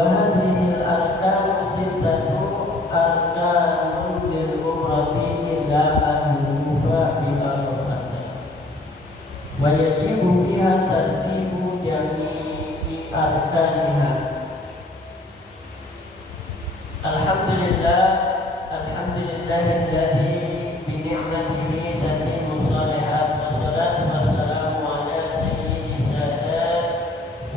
hadhil arkan sittatu arkanun lil umrati la adhuha bi arafati wa yajibu biha tartibu jami'i arkaniha. Alhamdulillahilladzi bi ni'matihi tatimmu shalihat, wassalatu wassalamu ala sayyidi sadat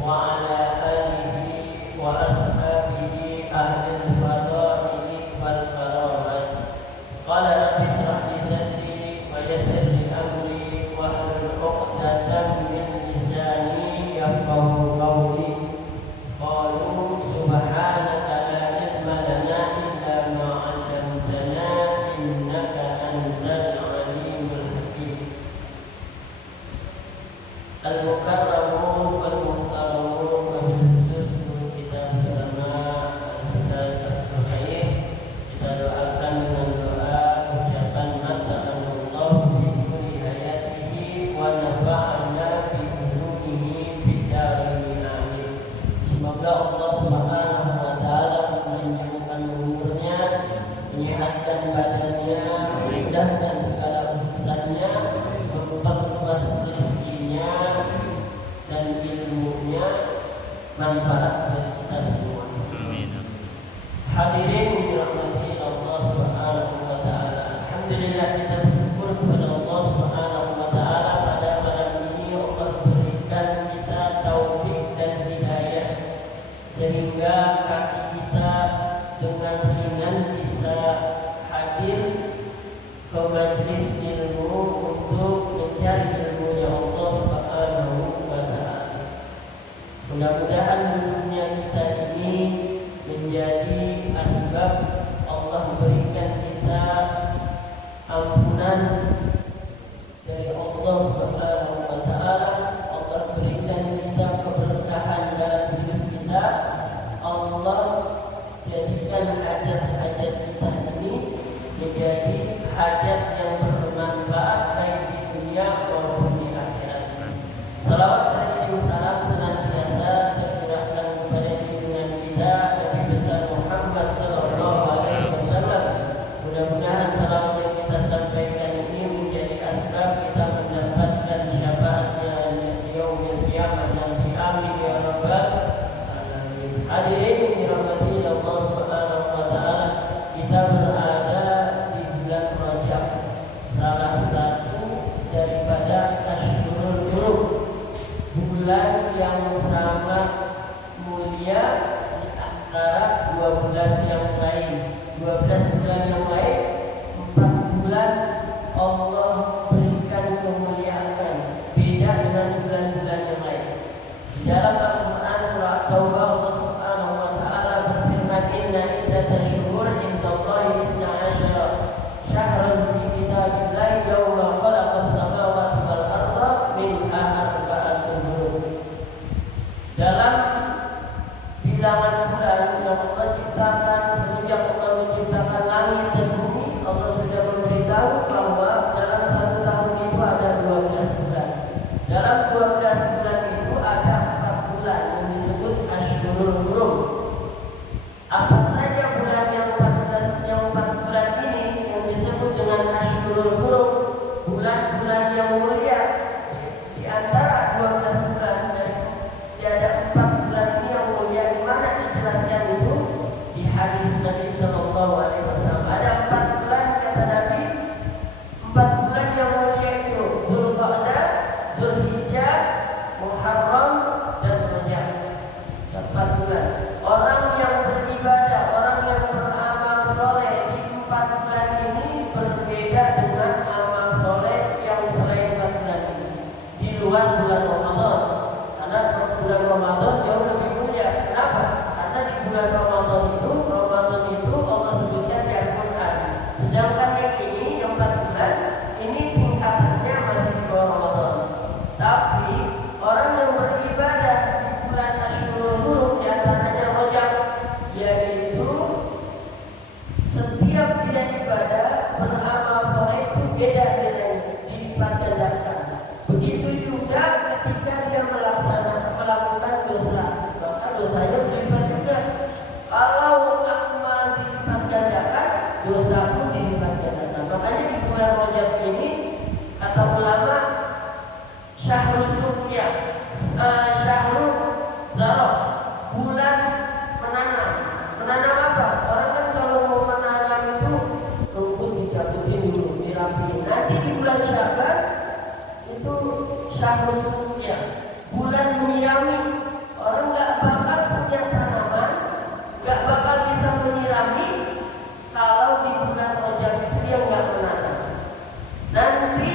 wa ala alihi wa ashabihi ahlil fadaili wal karamati. Qala rabbi shrah li sadri wa yassir li amri wahlul 'uqdatam min lisani yafqahu qawli. Qalu subhanaka la ilma lana illa ma 'allamtana innaka antal alimul hakim. Al-mukarramun wal muhtaramun wa bil khusus kita bersama Ustaz Abdul Khair, kita doakan dengan doa ucapan mata'anallah bi kulli hayatihi wa nafa'ana bi ulumihi fid dharain amin. Semoga Allah Subhanahu wa taala memanjangkan umurnya, menyehatkan badannya, memudahkan segala urusannya, memperluas rezekinya dan ilmunya, manfaat bagi kita semua. Amin. Hadirin dirahmati Allah Subhanahu wa taala. Alhamdulillah, kita bersyukur kepada Allah Subhanahu wa taala pada malam ini Allah berikan kita taufik dan hidayah sehingga kaki kita dengan ringan bisa hadir ke majelis ilmu untuk mencari ilmunya Allah Subhanahu wa taala. Mudah-mudahan dunia kita ini menjadi asbab Allah berikan kita ampunan dari Allah Subhanahu wa taala. Allah berikan kita keberkahan dalam hidup kita. Allah jadikan hajat-hajat kita ini menjadi hajat yang bermanfaat baik di dunia maupun di akhirat. Salawat dan salam senantiasa tercurahkan kepada junjungan kita Nabi besar Muhammad sallallahu alaihi wasallam. Mudah-mudahan salam yang kita sampaikan ini menjadi asbab kita mendapatkan syafaatnya di yaumil qiyamah. Amin ya rabbal alamin. Hadirin dirahmati Allah Subhanahu wa taala, kita berada di bulan Rajab, salah satu daripada Ashhurul Hurum, bulan yang sangat mulia di antara 12 yang lain. 12 bulan yang lain, 4 bulan Allah berikan kemuliaan beda dengan bulan-bulan yang lain. Di dalam Al-Quran surah Taubah Allah Subhanahu wa taala berfirman, inna iddatash shuhur indallahi 12 syahran fi kitabillahi yawma khalaqas samawati wal arda minha arba'atun hurum. Dalam bilangan bulan yang Allah ciptakan semenjak Allah menciptakan langit dan bumi, Allah sudah memberitahu bahwa dalam satu tahun itu ada 12 bulan. Dalam 12 bulan itu ada 4 bulan yang disebut Ashhurul Hurum. Apa saja bulan yang 4 bulan ini yang disebut dengan Ashhurul Hurum, bulan-bulan yang mulia? Di antara 12 bulan dan ada 4 bulan ini yang mulia. Di mana dijelaskan itu? Di hadis Nabi sallallahu alaihi wasallam. Ada 4 bulan kata Nabi, 4 bulan yang mulia itu Dzulqa'dah, Dzulhijjah, Muharram dan Rajab. 4 bulan. Orang yang beribadah, orang yang beramal soleh di 4 bulan ini berbeda dengan amal soleh yang selain 4 bulan ini. Di luar bulan Ramadan, karena bulan Ramadan jauh lebih mulia. Kenapa? Karena di bulan Ramadan itu Allah sebutkan di Al-Quran. Sedangkan yang ini, yang 4 bulan ini tingkatannya masih di bawah Ramadan. Tapi orang yang beribadah di bulan Ashhurul Hurum di antaranya Rajab, yaitu setiap dia ibadah beramal soleh itu beda nilainya, dilipat gandakan. Begitu juga ketika dia melakukan dosa, syahrul suqya, bulan menyirami. Orang nggak bakal punya tanaman, nggak bakal bisa menyirami kalau di bulan Rajab itu dia nggak menanam. Nanti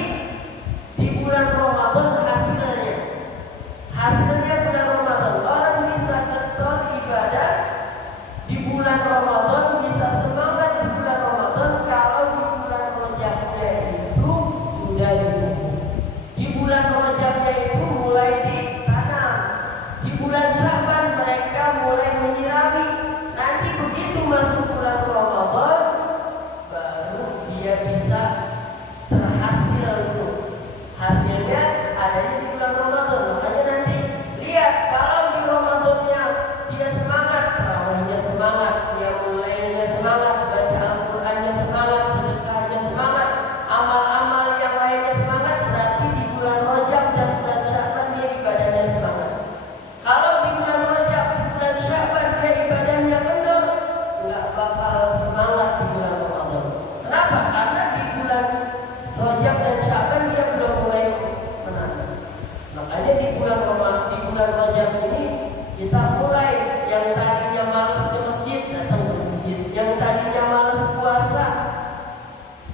di bulan Ramadan hasilnya bulan Ramadan orang bisa getol ibadah di bulan Ramadan, bisa semangat di bulan Ramadan kalau di bulan Rajabnya itu sudah di bulan Rajabnya itu mulai ditanam, di bulan Syaban mereka mulai menyirami. Nanti begitu masuk bulan Ramadan baru dia bisa terhasil tuh. Hasilnya adanya di bulan Ramadan. Makanya nanti lihat kalau di Ramadannya dia semangat, tarawihnya semangat, dia mulainya semangat, baca Al-Qur'annya semangat, sedekahnya semangat, amal-amal yang lainnya semangat, berarti di bulan Rajab dan bulan Syaban dia ibadahnya semangat. Kalau di bulan Rajab, di bulan Syaban dia ibadahnya kendor, nggak bakal semangat di bulan Ramadan. Kenapa? Karena di bulan Rajab dan Syaban dia belum mulai menanam. Makanya di bulan Rajab ini kita mulai, yang tadinya malas ke masjid datang ke masjid, yang tadinya malas puasa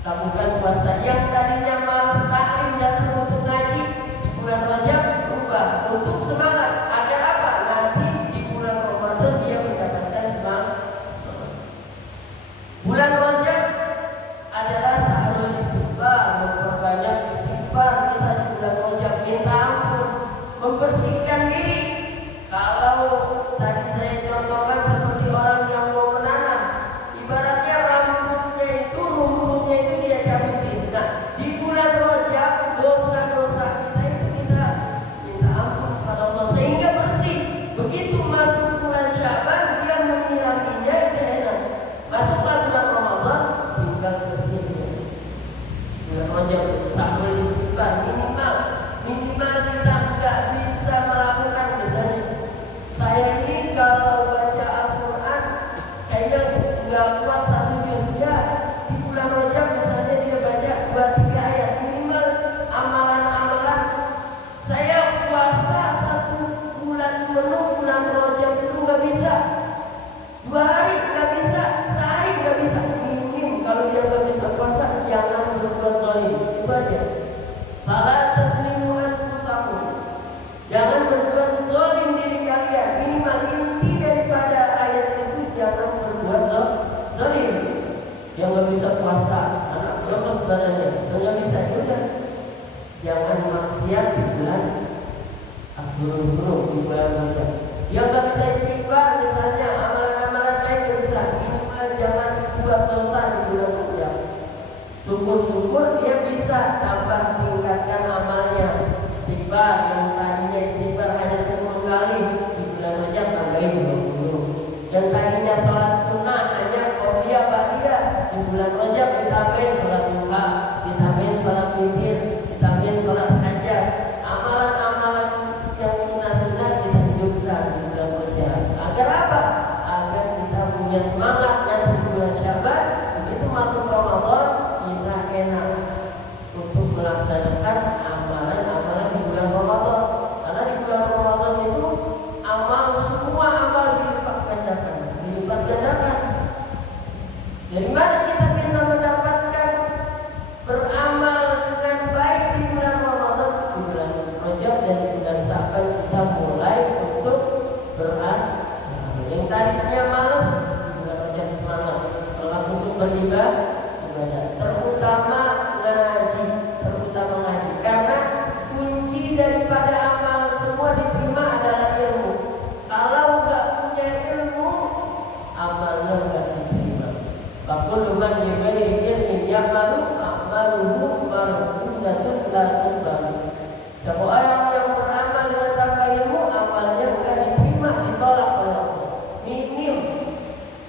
lakukan puasa, yang tadinya malas taklim datang untuk ngaji, di bulan Rajab berubah untuk semangat. Agar apa? Nanti di bulan Ramadan dia mendapatkan semangat. Bulan Rajab adalah syahrul istighfar, memperbanyak istighfar kita di bulan Rajab, minta ampun, membersihkan diri. Kalau tadi saya contohkan seperti orang yang mau menanam, ibaratnya rumputnya itu dia cabutin. Nah, di bulan Rajab dosa-dosa kita itu kita minta ampun kepada Allah sehingga bersih. Begitu masuk bulan Syaban dia menyiraminya dia enak. Masuklah bulan Ramadan tinggal bersih. Bulan Rajab syahrul istighfar minimal kita nggak bisa melakukan. Misalnya saya ini kalau baca Al-Quran kayaknya nggak kuat 1 juz, ya di bulan Rajab misalnya dia baca 2-3 ayat minimal. Amalan-amalan saya puasa 1 bulan penuh bulan Rajab itu nggak bisa, 2 hari nggak bisa, sehari nggak bisa. Mungkin kalau dia nggak bisa puasa jangan berbuat zalim, itu aja. Fala tazlimu anfusakum, jangan berbuat zalim diri kalian. Minimal inti daripada ayat itu jangan berbuat zalim. Yang nggak bisa puasa, anak lemes badannya, saya nggak bisa, udah jangan maksiat di bulan Ashurul, di bulan Rajab. Yang nggak bisa istighfar misalnya amalan-amalan lain nggak bisa, minimal jangan buat dosa di bulan Rajab. Syukur-syukur dia bisa tambah tingkatkan amalnya. Istighfar yang tadinya istighfar hanya 10 kali di bulan Rajab tambahin 20. Yang tadinya sholat sunnah hanya qobliyah ba'diyah di bulan Rajab ditambahin sholat duha, ditambahin sholat witir, ditambahin sholat hajat. Amalan-amalan yang sunnah-sunnah kita hidupkan di bulan Rajab. Agar apa? Agar kita punya semangat nanti di bulan Syaban begitu masuk Ramadan kita enak untuk melaksanakan amalan-amalan di bulan Ramadan. Karena di bulan Ramadan itu semua amal dilipat gandakan. Dari mana kita bisa mendapatkan beramal dengan baik di bulan Ramadan? Di bulan Rajab dan di bulan Syaban kita mulai untuk beramal. Yang tadinya malas di bulan Rajab semangat, setelah untuk beribadah, terutama ngaji, karena kunci daripada amal semua diterima adalah ilmu. Kalau nggak punya ilmu, amalnya nggak diterima. Fakul man bighairi ilmin ya'malu amaluhu mardudatun la tuqbal. Siapa orang yang beramal dengan tanpa ilmu, amalnya nggak diterima, ditolak oleh Allah.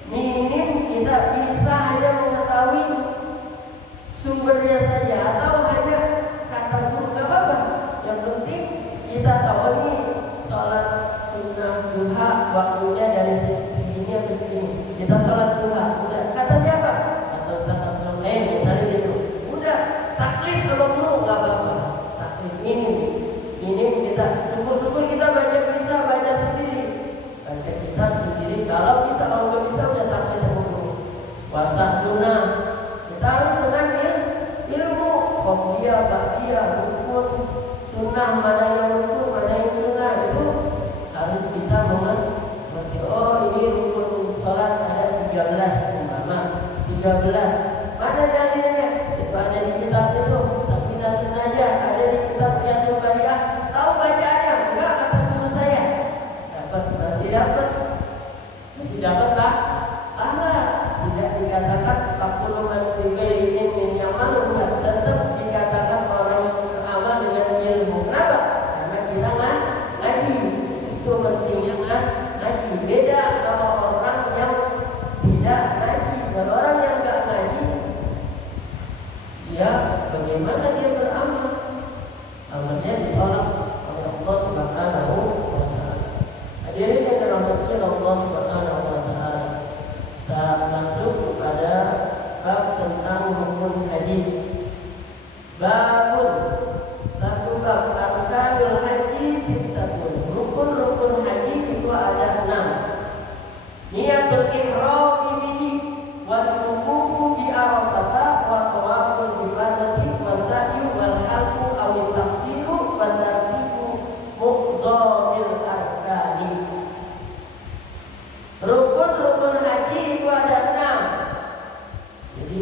Minim kita bisa hanya mengetahui sumbernya saja atau hanya kata guru, nggak apa-apa. Yang penting kita tahu ini sholat sunnah duha waktunya dari segini ke segini. Kita sholat duha, udah kata siapa? Kata Ustaz Abdul Khair misalnya gitu. Udah taklid kalau guru nggak apa-apa. Taklid ini bisa baca sendiri, baca kitab sendiri. Kalau nggak bisa udah taklid hukum. Puasa sunnah kita harus dengan ilmu qobliyah, ba'diyah, rukun, sunnah, mana yang rukun, mana yang sunnah, itu harus kita mengerti. Oh, ini rukun sholat ada 13 umpama 13. Mana dalilnya? Itu ada di kitab itu. Safinatun Najah ada di kitab Riyadhul Bariah. Tahu bacaannya? Enggak, kata guru saya. Masih dapat lah. Tidak dikatakan fakul man bighairi ilmin ya'malu, tetap dikatakan orang yang beramal dengan ilmu. Kenapa? Karena kita ngaji. Itu pentingnya ngaji. Beda kalau orang yang tidak ngaji. Kalau orang yang enggak ngaji, ya bagaimana dia beramal? Amalnya ditolak oleh Allah Subhanahu wa taala. Hadirin yang dirahmati Allah Subhanahu wa taala, kita masuk kepada bab tentang rukun haji. Babun, satu bab arkanul haji sittatun. Rukun haji itu ada 6. Niyatul ihram bihi wal wuqufu bi Arafah wa tawaful ibadati wasa'yu wal halqu aw taqsiru wa tartibu muqdhamil arkani. Rukun haji itu ada 6. Jadi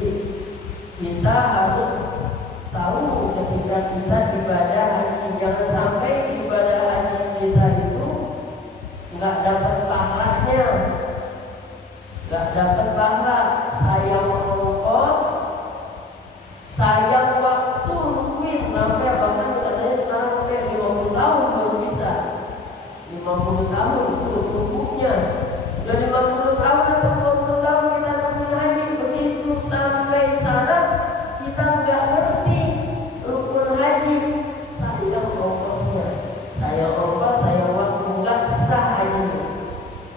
kita harus tahu ketika kita ibadah haji, jangan sampai ibadah haji kita itu nggak dapat pahalanya, nggak dapat pahala, sayang ongkos, sayang waktu, nungguin sampai bahkan katanya sekarang kayak 50 tahun baru bisa. 50 tahun untuk tubuhnya. Udah 50 tahun atau 20 tahun kita nungguin haji, begitu sampai sana kita nggak ngerti rukun haji, sayang ongkosnya, sayang ongkos, sayang waktu, nggak sah hajinya.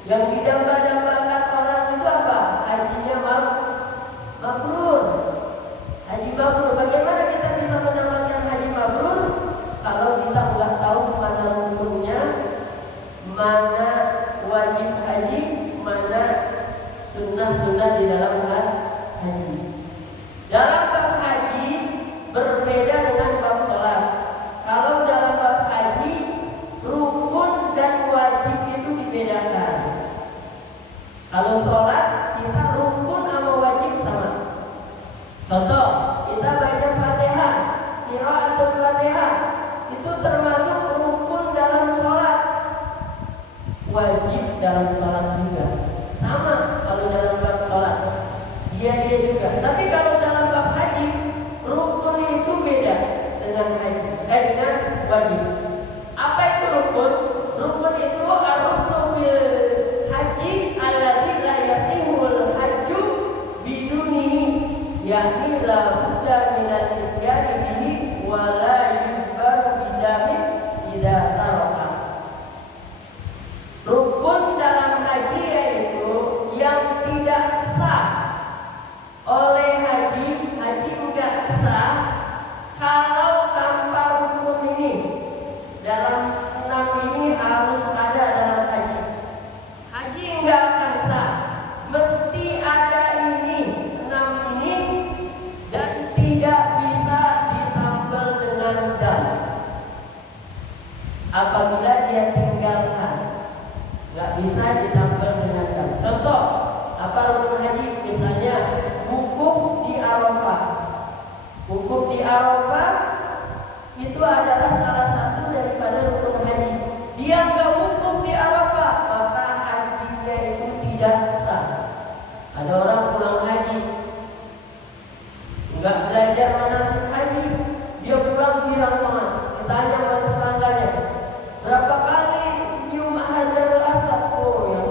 Yang didamba-dambakan orang itu apa? Hajinya mabrur. Haji mabrur. Bagaimana kita bisa mendapatkan haji mabrur kalau kita nggak tahu mana rukunnya, mana wajib haji, mana sunnah-sunnah di dalam haji. Dalam bab haji berbeda dengan bab sholat. Kalau dalam bab haji, rukun dan wajib itu dibedakan. Kalau sholat kita rukun sama wajib sama. Contoh, kita baca Fatihah, qiraatul Fatihah itu termasuk rukun dalam sholat, wajib dalam sholat juga. Sama kalau dalam bab sholat, dia juga. Tapi kalau dalam bab haji, rukun itu beda dengan dengan wajib. Apa itu rukun? Rukun itu ar-ruknu bil haji alladzi la yasihul hajju bidunihi, yakni la budda minal ityani bihi wa la yujbaru bidamin idza taraka. Rukun dalam haji yaitu yang tidak sah oleh haji enggak sah kalau tanpa rukun ini. Dalam 6 ini harus ada dalam haji. Haji enggak akan sah, mesti ada ini, 6 ini, dan tidak bisa ditambal dengan dam. Apabila dia tinggalkan, nggak bisa ditambal dengan dam. Contoh, apa rukun haji? Misalnya wukuf di Arafah. Wukuf di Arafah itu adalah salah satu daripada rukun haji. Dia nggak wukuf di Arafah, maka hajinya itu tidak sah. Ada orang pulang haji, nggak belajar manasik haji, dia pulang girang banget. Ditanya sama tetangganya, berapa kali nyium Hajarul Aswad? Oh, yang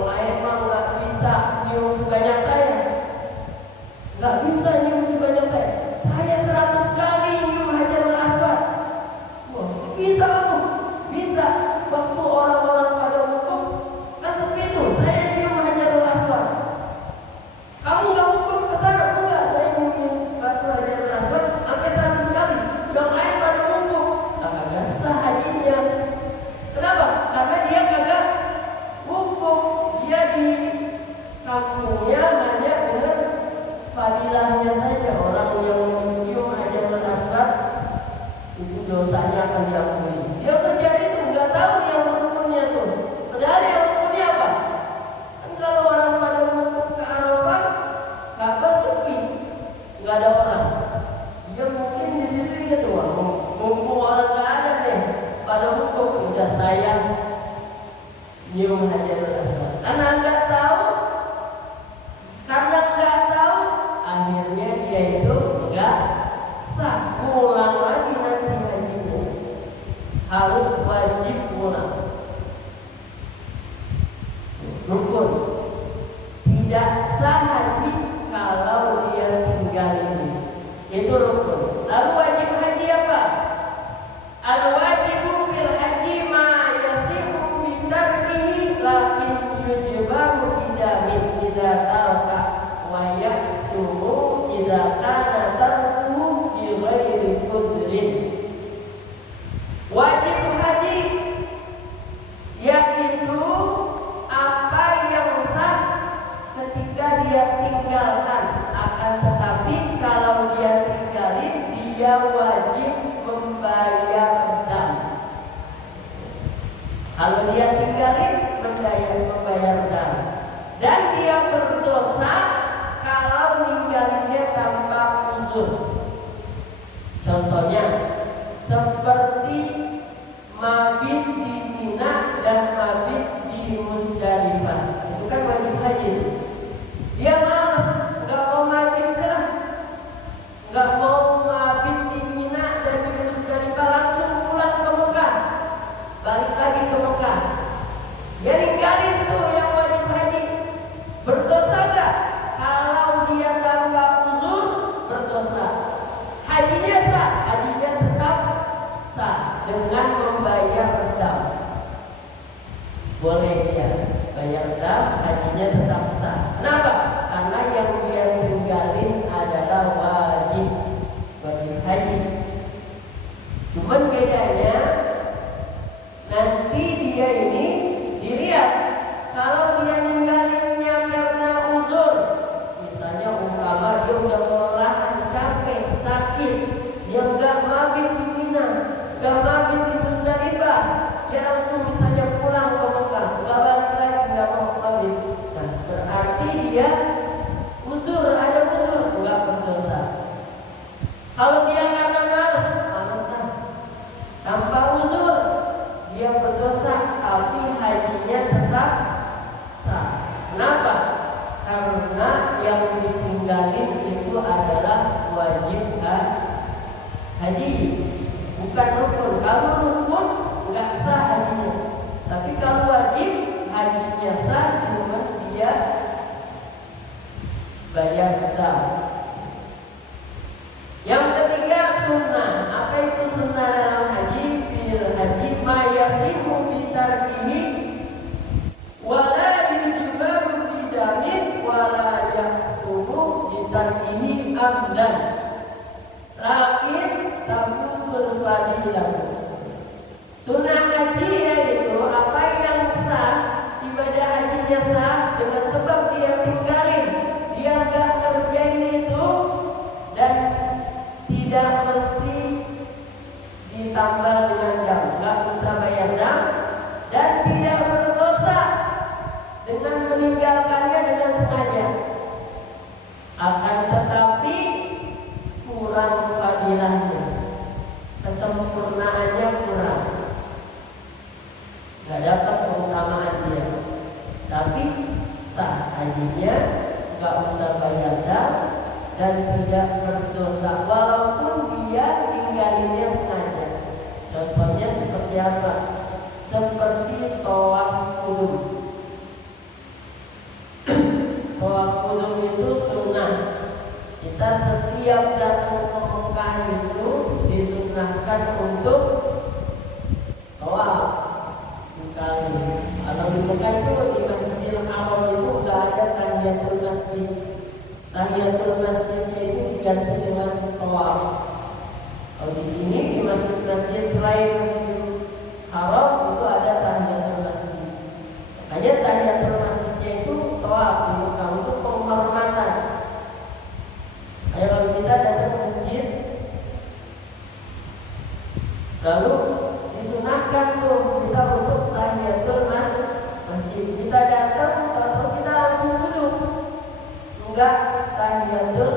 menyium Hajarul Aswad. Karena nggak tahu, akhirnya dia itu nggak sah, pulang lagi nanti hajinya, harus wajib pulang. Rukun, tidak sah haji kalau dia tinggal ini, itu rukun. Lalu wajib haji apa? Al-wajibu fil haji ma yasihu bitarkihi lakin yujbahu bidamin idza taraka wa yahsumu idza kana tarkuhu bi ghairi qudrin. Wajib haji yaitu apa yang sah ketika dia tinggalkan, akan tetapi kalau dia tinggalin dia wajib membayar dam. Kalau dia tinggalin membayar dam. Dan dia berdosa kalau ninggalinnya tanpa uzur. Contohnya seperti mabit di Mina dan mabit di Musdalifah. Itu kan wajib haji. Dia malas, nggak mau mabit dah, nggak mau mabit di Mina dan di Musdalifah, langsung pulang ke Mekah, balik lagi ke Mekah. Dia ninggalin tuh yang wajib haji. Berdosa gak? Kalau dia tanpa uzur, berdosa. Hajinya sah, hajinya tetap sah dengan membayar dam. Boleh dia bayar dam, hajinya tetap sah. Kenapa? Karena yang dia tinggalin adalah wajib haji. Cuman bedanya nanti dia ini dilihat. Kalau dia ninggalinnya karena uzur, misalnya umpama dia udah kelelahan, capek, sakit, dia nggak mabit di Mina, nggak mabit di Musdalifah, dia langsung misalnya pulang ke Mekah, nggak balik lagi, nggak mau mabit. Nah, berarti dia uzur, ada uzur, nggak berdosa. Kalau dia karena malas kan, tanpa uzur dia berdosa, tapi hajinya tetap sah. Kenapa? Karena yang ditinggalin itu adalah wajib haji, bukan rukun. Kalau rukun nggak sah hajinya, tapi kalau wajib hajinya sah, cuma dia bayar dam. Yang ketiga sunnah. Apa itu sunnah dalam haji? Bil haji ma yasihu bitarkihi wala yujbaru bidamin wala yahsumu bitarkihi amdan lakin tabul fadilah. Sunnah haji yaitu apa yang sah, ibadah hajinya sah dengan sebab dia tinggalin, dia nggak kerjain itu, dan tidak mesti ditambal dengan dam, nggak usah bayar dam, dan tidak berdosa dengan meninggalkannya dengan sengaja. Akan tetapi kurang fadilahnya, kesempurnaannya kurang, nggak dapat keutamaan dia. Tapi sah hajinya, nggak usah bayar dam, dan tidak berdosa walaupun dia tinggalinnya sengaja. Contohnya seperti apa? Seperti tawaf qudum. Tawaf qudum itu sunnah. Kita setiap datang ke Mekah itu disunnahkan untuk tawaf. Kalau di Mekah itu di Masjidil Haram itu nggak ada tahiyatul masjid. Tahiyatul masjidnya itu diganti dengan tawaf. Kalau di sini di masjid-masjid selain Haram itu ada tahiyatul masjid. Makanya tahiyatul masjidnya itu tawaf untuk penghormatan. Kayak kalau kita datang ke masjid, lalu disunahkan tuh kita untuk tahiyatul masjid. Kita datang, atau kita langsung duduk, enggak tahiyatul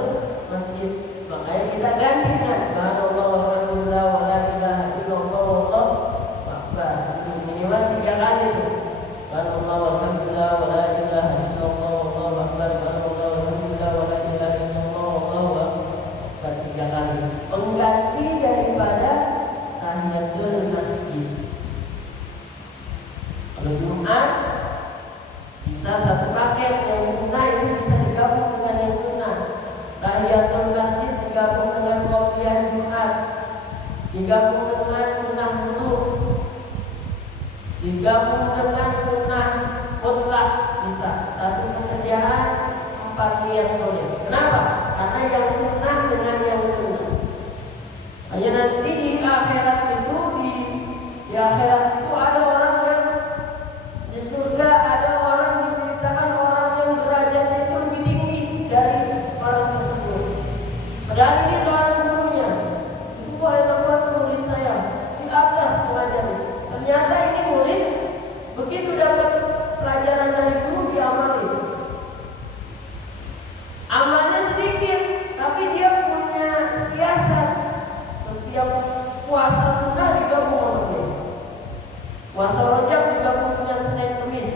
masjid. Makanya kita ganti dengan subhanallah walhamdulillah wala ilaha illallah wallahu akbar. Itu minimal 3 kali itu. Subhanallah Bisa satu paket, yang sunnah itu bisa digabung dengan yang sunnah. Tahiyatul masjid digabung dengan qobliyah Jumat, digabung dengan sunnah wudu, digabung dengan sunnah mutlak, bisa. Satu pekerjaan 4 niat boleh. Kenapa? Karena yang sunnah dengan yang sunnah. Hanya nanti di akhirat itu di akhirat itu ada orang yang di surga, ada orang diceritakan orang yang derajatnya itu lebih tinggi dari orang tersebut. Padahal ini seorang gurunya, itu enak banget murid saya di atas mengajarnya. Ternyata ini murid begitu dapat pelajaran dari guru diamali. Amalnya sedikit, tapi dia punya siasat. Setiap puasa sunnah digabung sama dia. Puasa Rajab digabung dengan Senin Kamis,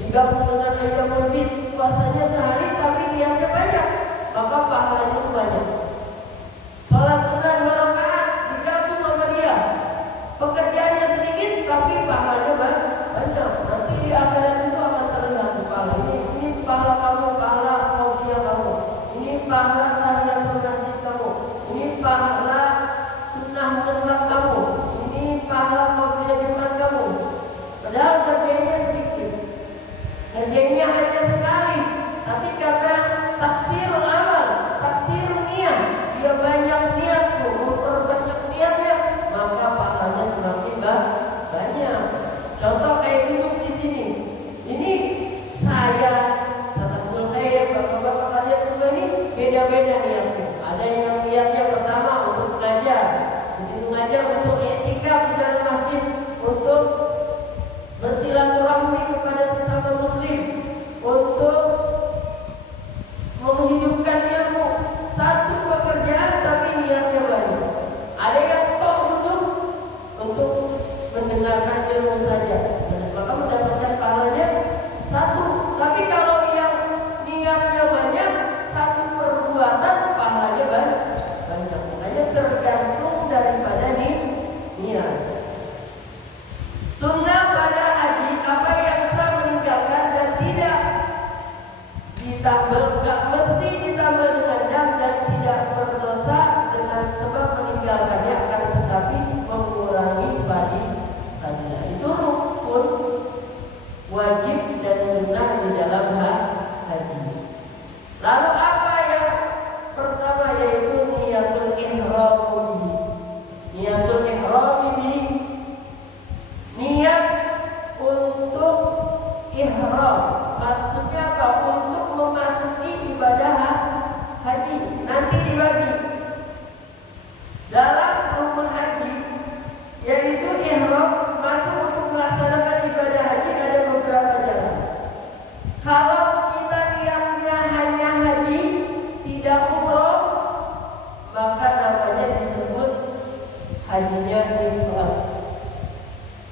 digabung dengan Ayyamul Bid. Puasanya sehari tapi niatnya banyak, maka pahalanya itu banyak. Salat sunnah 2 rakaat digabung sama dia. Pekerjaannya sedikit tapi pahalanya banyak. Nanti di akhirat itu akan terlihat pahala. Ini pahala kamu, pahala qobliyah kamu. Ini pahala tahiyatul masjid kamu. Ini pahala sunnah mutlak kamu. Ini pahala qobliyah Jumat kamu. Padahal kerjanya sedikit, kerjanya hanya sekali, tapi karena taksirul amal, taksirul niat, dia banyak niat, memperbanyak niatnya, maka pahalanya semakin banyak. Contoh kayak duduk di sini, ini saya, Sadaqul Khair, bapak-bapak kalian semua ini beda-beda niatnya. Ada yang niatnya pertama untuk mengajar, begitu mengajar untuk i'tikaf di dalam masjid, untuk bersilaturahmi kepada sesama muslim, untuk menghidupkan ilmu. Satu pekerjaan tapi niatnya banyak. Ada yang toh duduk untuk mendengarkan ilmu saja, maka mendapatkan pahalanya satu. Tapi kalau yang niatnya banyak, satu perbuatan pahalanya banyak. Makanya tergantung daripada niat. Sunnah pada haji, apa yang sah meninggalkan dan tidak ditambal, gak mesti ditambal dengan dam dan tidak berdosa dengan sebab meninggalkannya, akan tetapi mengurangi fadilah. Itu rukun wajib dan sunnah di dalam haji. Lalu apa yang pertama, yaitu niatul ihram bihi. Niatul ihram bihi, niat untuk ihram. Maksudnya apa? Untuk memasuki ibadah haji. Nanti dibagi dalam rukun haji, yaitu ihram, masuk untuk melaksanakan ibadah haji ada beberapa jalan. Kalau kita niatnya hanya haji, tidak umroh, maka namanya disebut hajinya ifrad.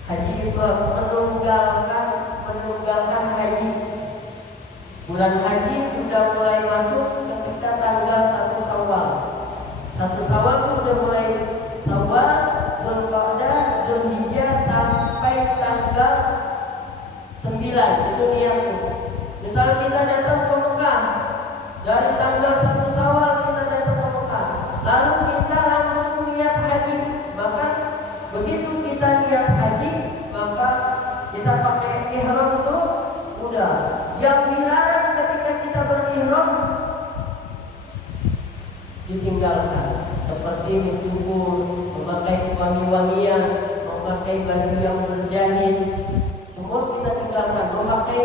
Haji ifrad, menunggalkan haji. Bulan haji sudah mulai masuk ketika tanggal 1 Syawal. 1 Syawal itu sudah mulai Syawal, Dzulqa'dah, Dzulhijjah sampai tanggal 9, itu niatnya. Misal kita datang ke Mekah, dari tanggal 1 Syawal kita datang ke Mekah, lalu kita langsung niat haji. Maka begitu kita niat haji, maka kita pakai ihram itu udah. Yang dilarang ketika kita berihram ditinggalkan, seperti mencukur, memakai wangi-wangian, memakai baju yang berjahit, semua kita tinggalkan. Memakai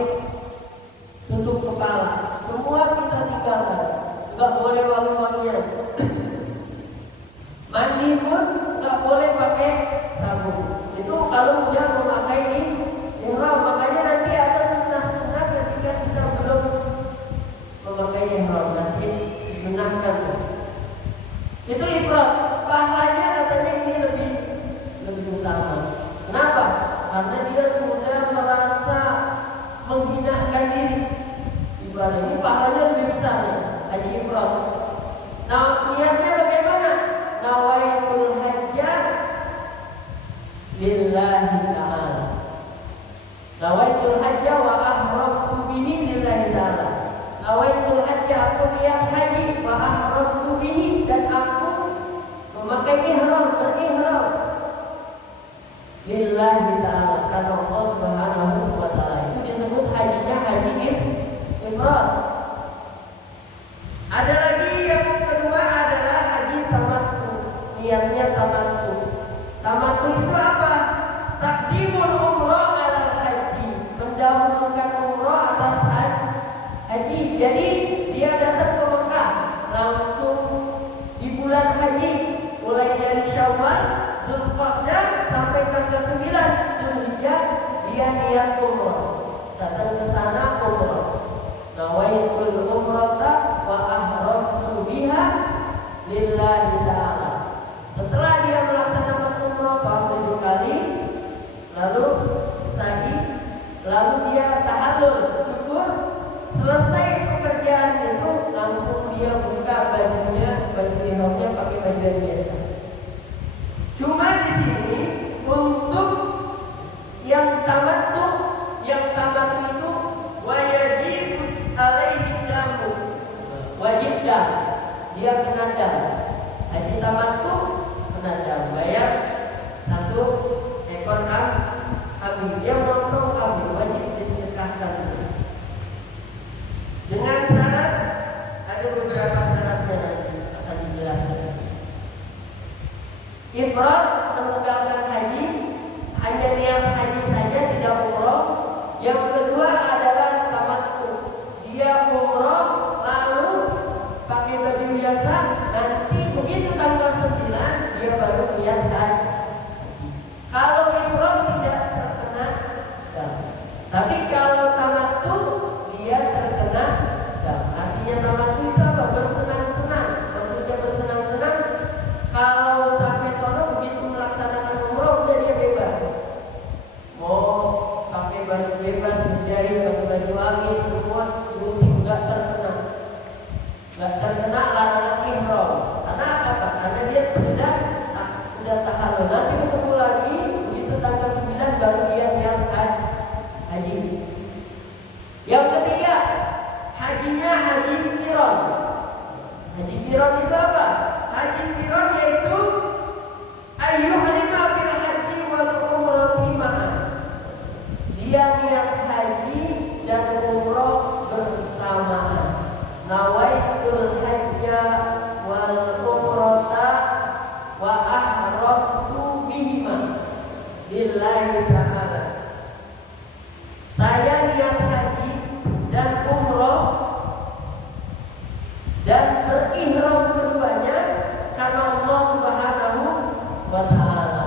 tutup kepala, semua kita tinggalkan. Enggak boleh wangi-wangian. Mandi pun enggak boleh pakai sabun. Itu kalau udah memakai ihram. Makanya nanti ada sunnah-sunnah ketika kita belum memakai ihram, nanti disunahkan. Itu ifrad. Pahalanya katanya ini lebih utama. Kenapa? Karena dia sudah merasa melakukan umrah atas haji. Jadi dia datang ke Mekah langsung di bulan haji, mulai dari Syawal, Zulqa'dah sampai tanggal 9 Zulhijjah dia niat umrah. Datang ke sana umrah. Nawaitul umrata wa ahramtu biha lillahi ta'ala. Setelah dia melaksanakan umrah 7 kali, lalu sa'i, lalu dia tahallul, cukur, selesai pekerjaan itu langsung dia buka bajunya, baju ihramnya pakai baju yang biasa. Cuma di sini untuk yang tamattu itu wajib alaihi damu, wajib dam, dia kena dam. Haji tamattu kena dam, bayar 1 ekor kambing, dia motong kambing, wajib disedekahkan. Dengan syarat, ada beberapa syaratnya nanti akan dijelaskan. Ifrad, menunggalkan haji, hanya niat haji saja, tidak umroh. Yang kedua adalah tamattu, dia umroh lalu pakai baju biasa, nanti begitu tanggal 9 dia baru niat haji. Kalau ifrad tidak terkena dam, tapi kalau tamattu dia terkena dam. Artinya tamattu itu apa? Bersenang-senang. Maksudnya bersenang-senang. Kalau sampai sono begitu melaksanakan umroh udah dia bebas. Mau pakai baju bebas, menjahit, pakai baju wangi, semua nggak terkena larangan ihram. Karena apa? Karena dia sudah tahallul. Nanti ketemu lagi begitu tanggal 9 baru dia niat haji. Yang ketiga, hajinya haji qiran. Haji qiran itu apa? Haji qiran yaitu ayyuhrima bil haji wal umrati ma'an. Dia niat haji dan umrah bersamaan. Nawaitul hajja wal umrata wa ahramtu bihima lillahi ta'ala. Saya niat haji dan umrah dan berihram keduanya karena Allah Subhanahu wa ta'ala.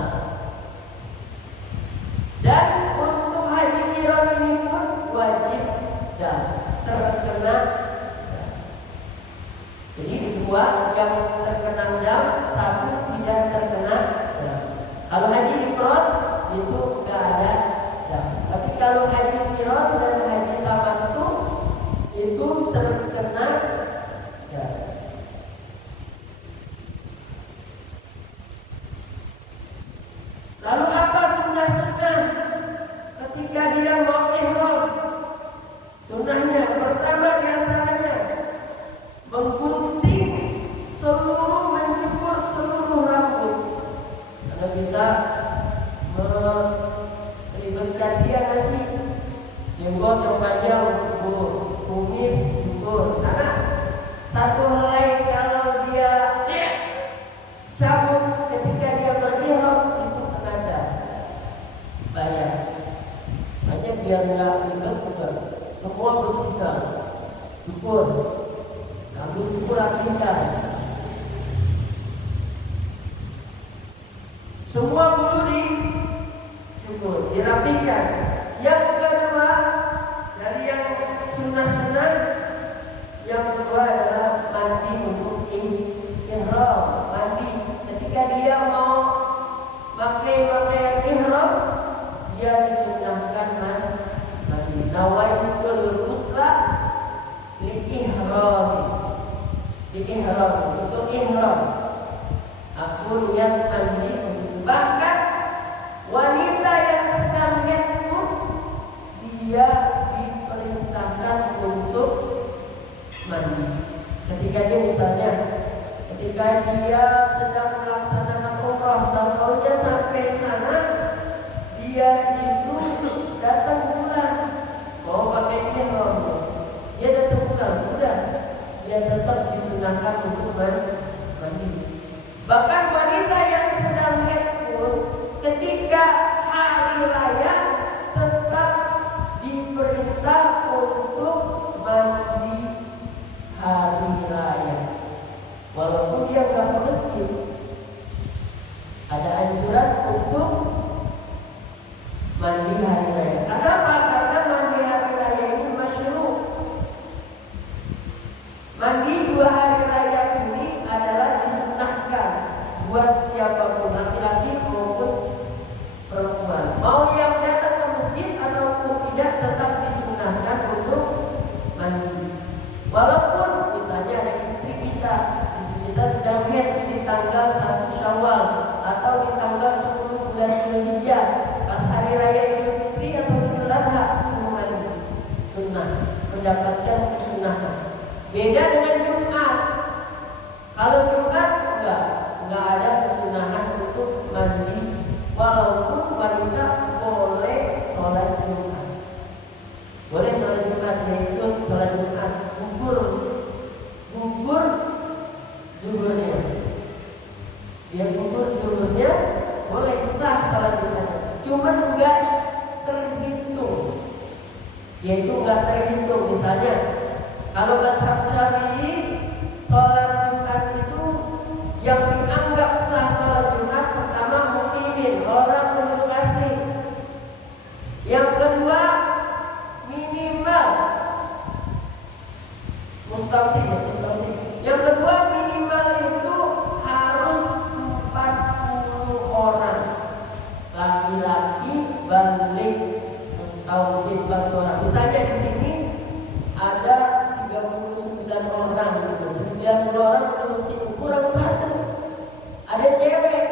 Dan untuk haji qiran ini pun wajib dan terkena. Jadi 2 yang terkena dam, 1 tidak terkena dam. Kalau haji ifrad itu enggak ada dam. Tapi kalau haji qiran dan haji tamattu itu terkena dam. Lalu apa sunnah-sunnah ketika dia mau ihram? Sunnahnya pertama diantaranya menggunting seluruh, mencukur seluruh rambut. Karena bisa melibatkan dia nanti jenggot yang panjang cukur, kumis cukur. Karena satu helai kalau dia cabut ketika dia berihram itu kena bayar. Hanya biar nggak ribet juga. Semua bersihkan, cukur, rambut cukur rapikan. Semua bulu dicukur, dirapikan. Yang kedua dari yang sunnah-sunnah, yang kedua adalah mandi untuk ihram. Mandi ketika dia mau pakai pakaian ihram, dia disunnahkan mandi. Nawaitul ghusla li ihram. Untuk ihram. Aku niat mandi. Bahkan wanita yang sedang haid pun dia diperintahkan untuk mandi. Ketika dia sedang melaksanakan umrah, tahu-tahunya sampai sana dia itu datang bulan mau pakai ihram, dia datang bulan, udah dia tetap disunahkan untuk mandi. Bahkan wanita yang sedang haid ketika hari raya tetap diperintahkan mendapatkan kesunahan. Beda dengan Jumat. Kalau Jumat enggak ada kesunahan untuk mandi, walaupun wanita boleh sholat Jumat. Boleh sholat Jumat, yaitu sholat Jumat gugur zuhurnya. Dia gugur zuhurnya, boleh sah sholat Jumatnya. Cuman enggak terhitung. Yaitu enggak terhitung. Misalnya kalau mazhab Syafi'i sholat Jumat itu yang dianggap sah sholat Jumat pertama mukimin, orang penduduk asli. Yang kedua minimal mustaqim. Yang kedua minimal itu harus 40 orang laki-laki balik mustaqim 40 orang. Misalnya di sini ada 39 orang gitu. 90 orang menurut sini kurang satu. Ada cewek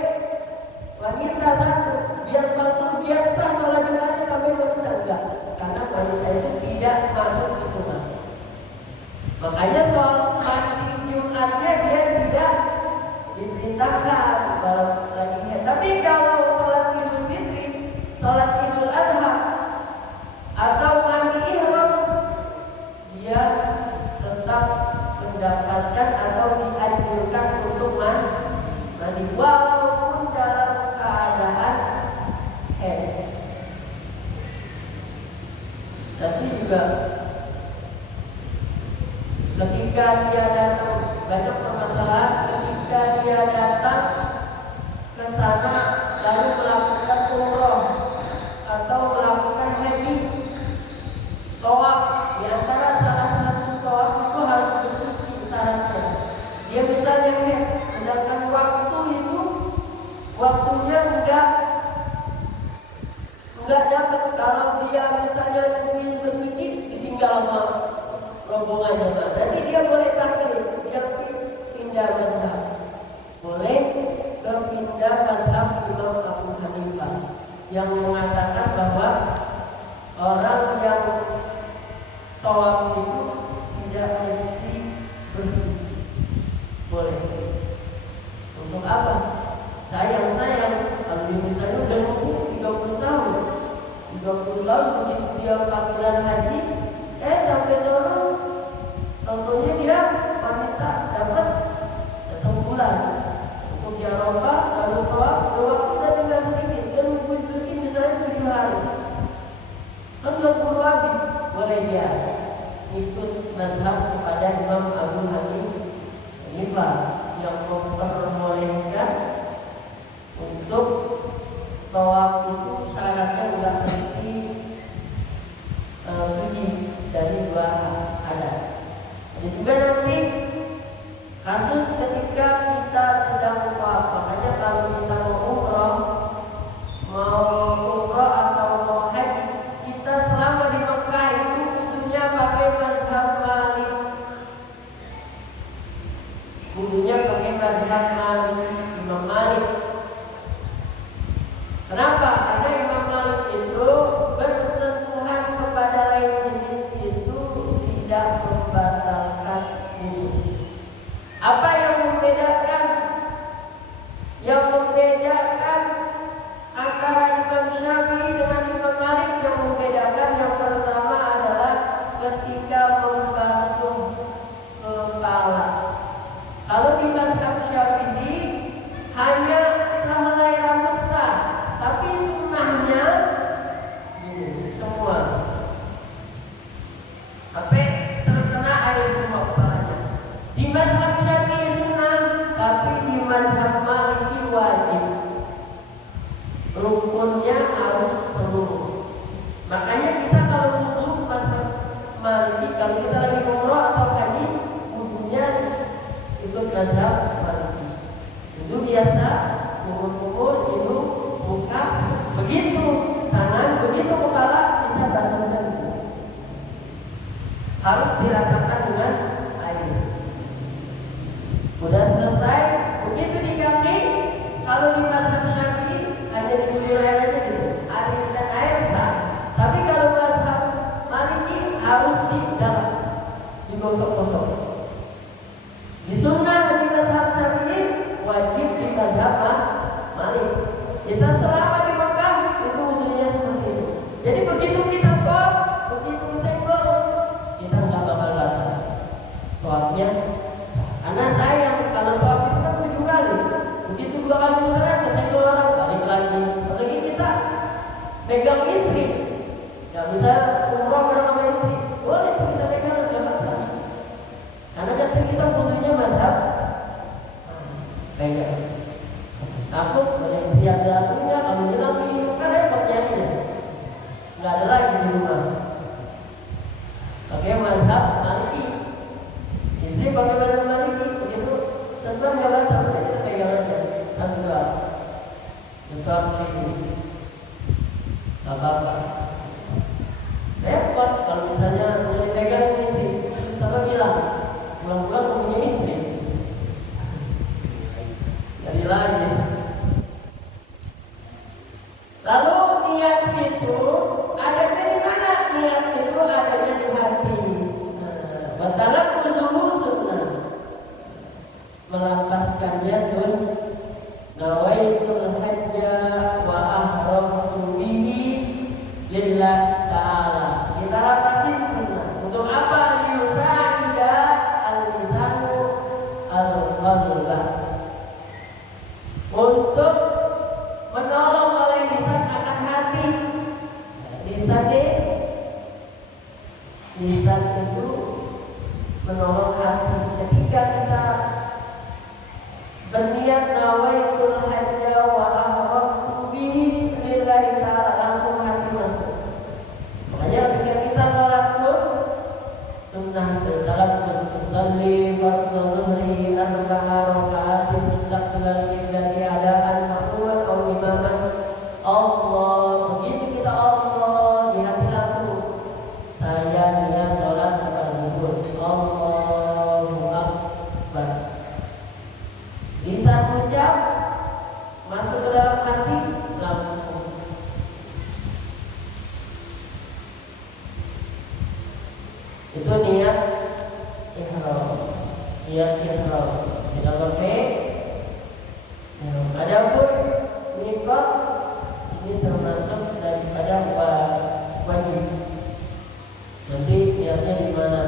wanita satu. Biar 40 biasa sholat Jumatnya kami wanita enggak. Karena wanita itu tidak masuk hitungan. Makanya soal mandi Jumatnya dia tidak diperintahkan kalau lagi haid. Tapi kalau sholat Idul Fitri, sholat Idul Adha atau mandi ihram, dia tetap mendapatkan atau dianjurkan untuk mandi walaupun dalam keadaan haid. Tapi juga ketika dia datang, banyak permasalahan ketika dia datang ke sana lalu melakukan umroh atau melakukan haji, tawaf. Di antara salah satu tawaf itu harus bersuci syaratnya. Dia misalnya haid, sedangkan waktunya enggak dapat. Kalau dia misalnya ingin bersuci, ditinggal sama rombongan jemaah. Nanti dia boleh taklid, dia pindah mazhab. Boleh pindah mazhab Imam Abu Hanifah yang mengatakan bahwa orang yang tawaf itu tidak mesti bersuci. Boleh. Untuk apa? Sayang kalau misalnya udah umur 30 tahun begitu dia panggilan haji, sampai sono tentunya dia wanita dapat datang bulan untuk di Arafah lalu tawaf, waktu udah tinggal sedikit, dia nungguin suci misalnya 7 hari kan 20 habis. Boleh dia ikut mazhab kepada Imam Abu Hanifah yang memperbolehkan untuk tawaf itu syaratnya enggak mesti suci dari 2 hadas. Ada juga nanti kasus ketika kita sedang tawaf. Makanya kalau kita mau umroh atau mau haji, kita selama di Mekah itu kudunya pakai mazhab Malik. Imam Malik. Kenapa? Karena Imam Malik itu bersentuhan kepada lain jenis itu tidak membatalkan wudu. Apa yang membedakan? Yang membedakan antara Imam Syafi'i dengan Imam Malik, yang membedakan yang pertama adalah ketika membasuh kepala. Kalau di mazhab Syafi'i hanya sehelai rambut sah, tapi sunnahnya ini semua sampai terkena air semua kepalanya. Di mazhab Syafi'i sunnah, tapi di mazhab Maliki wajib. Rukunnya harus seluruh. Makanya kita kalau wudu mazhab Maliki, kalau kita lagi umroh atau haji, wudunya ikut mazhab Maliki. Itu biasa, kumur-kumur, hidung, muka, begitu tangan, begitu kepala, kita basuhkan. Harus diratakan dengan air. Udah selesai, begitu di kaki. Kalau di mazhab Syafi'i hanya diguyur air aja gitu, air dan air sah. Tapi kalau mazhab Maliki harus di dalam. digosok-gosok. Di sunnah di mazhab Syafi'i wajib di mazhab Malik. Kita selama di Mekah itu wudunya seperti itu. Jadi begitu kita tawaf, begitu senggol, kita nggak bakal batal. Tawafnya karena sayang kalau tawaf itu kan 7 kali. Begitu 2 kali putaran kesenggol orang balik lagi. Apalagi kita pegang istri, nggak bisa umroh bareng sama istri. Boleh tuh kita pegang nggak apa-apa. Karena kata kita wudunya mazhab pegang. Takut pada istri ada aturnya, kalau bilang ini kan repot jadinya. Nggak ada lagi di rumah. Pakai mazhab Maliki. Istri pakai mazhab Maliki, begitu setelah nggak batal, kita pegang aja. Satu dua. Tetap ini. Nggak apa-apa. Repot kalau misalnya punya pegang istri, sama bilang, bulan-bulan punya istri. Jadi lagi. Lalu niat itu adanya di mana? Niat itu adanya di hati. Batalan uzuru sunnah. Melapaskannya sunnah. Nawaitul hajja wa ahramtu bihi lillah ta'ala. Kita lapasin sunnah. Untuk apa? Yusa'ida al-lisanu al-qalbah. Untuk menolong oleh lisan akan hati. Lisan itu menolong hati. Ketika kita berniat nawaitul hajja wa ahramtu bihi lillahi ta'ala, langsung hati masuk. Makanya ketika kita sholat pun sunnah dalam usalli fardhu dhuhri arba'a raka'atin mustaqbilal qiblati adaan ma'muman aw imaman. Allah, begitu kita Allah di hati langsung. Saya niat sholat zuhur. Allahu Akbar. Lisan ucap masuk ke dalam hati langsung. Itu niat ihram. Niat ihram. Kita pakai. Adapun miqat ini termasuk daripada wajib. Nanti niatnya di mana?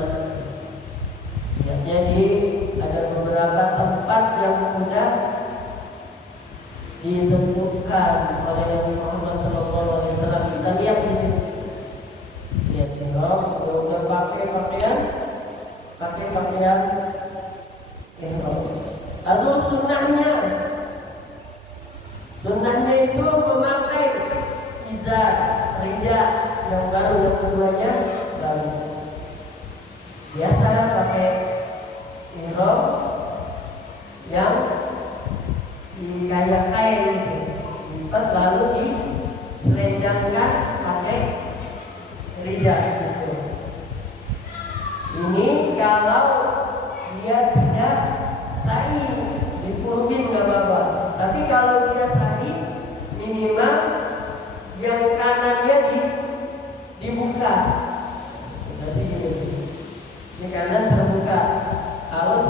Niatnya di ada beberapa tempat yang sudah ditentukan oleh Nabi Muhammad SAW. Kita lihat di sini. Lihat ihram, udah pakai pakaian ihram. Lalu sunnahnya itu memakai izar, rida yang baru, yang keduanya baru. Biasa pakai ihram yang kayak kain gitu, lipat lalu diselendangkan pakai rida gitu. Ini kalau dia tidak sa'i dipurubin nggak apa-apa. Tapi kalau dia sa'i minimal yang kanannya dibuka. Berarti ini kanan terbuka. Kalau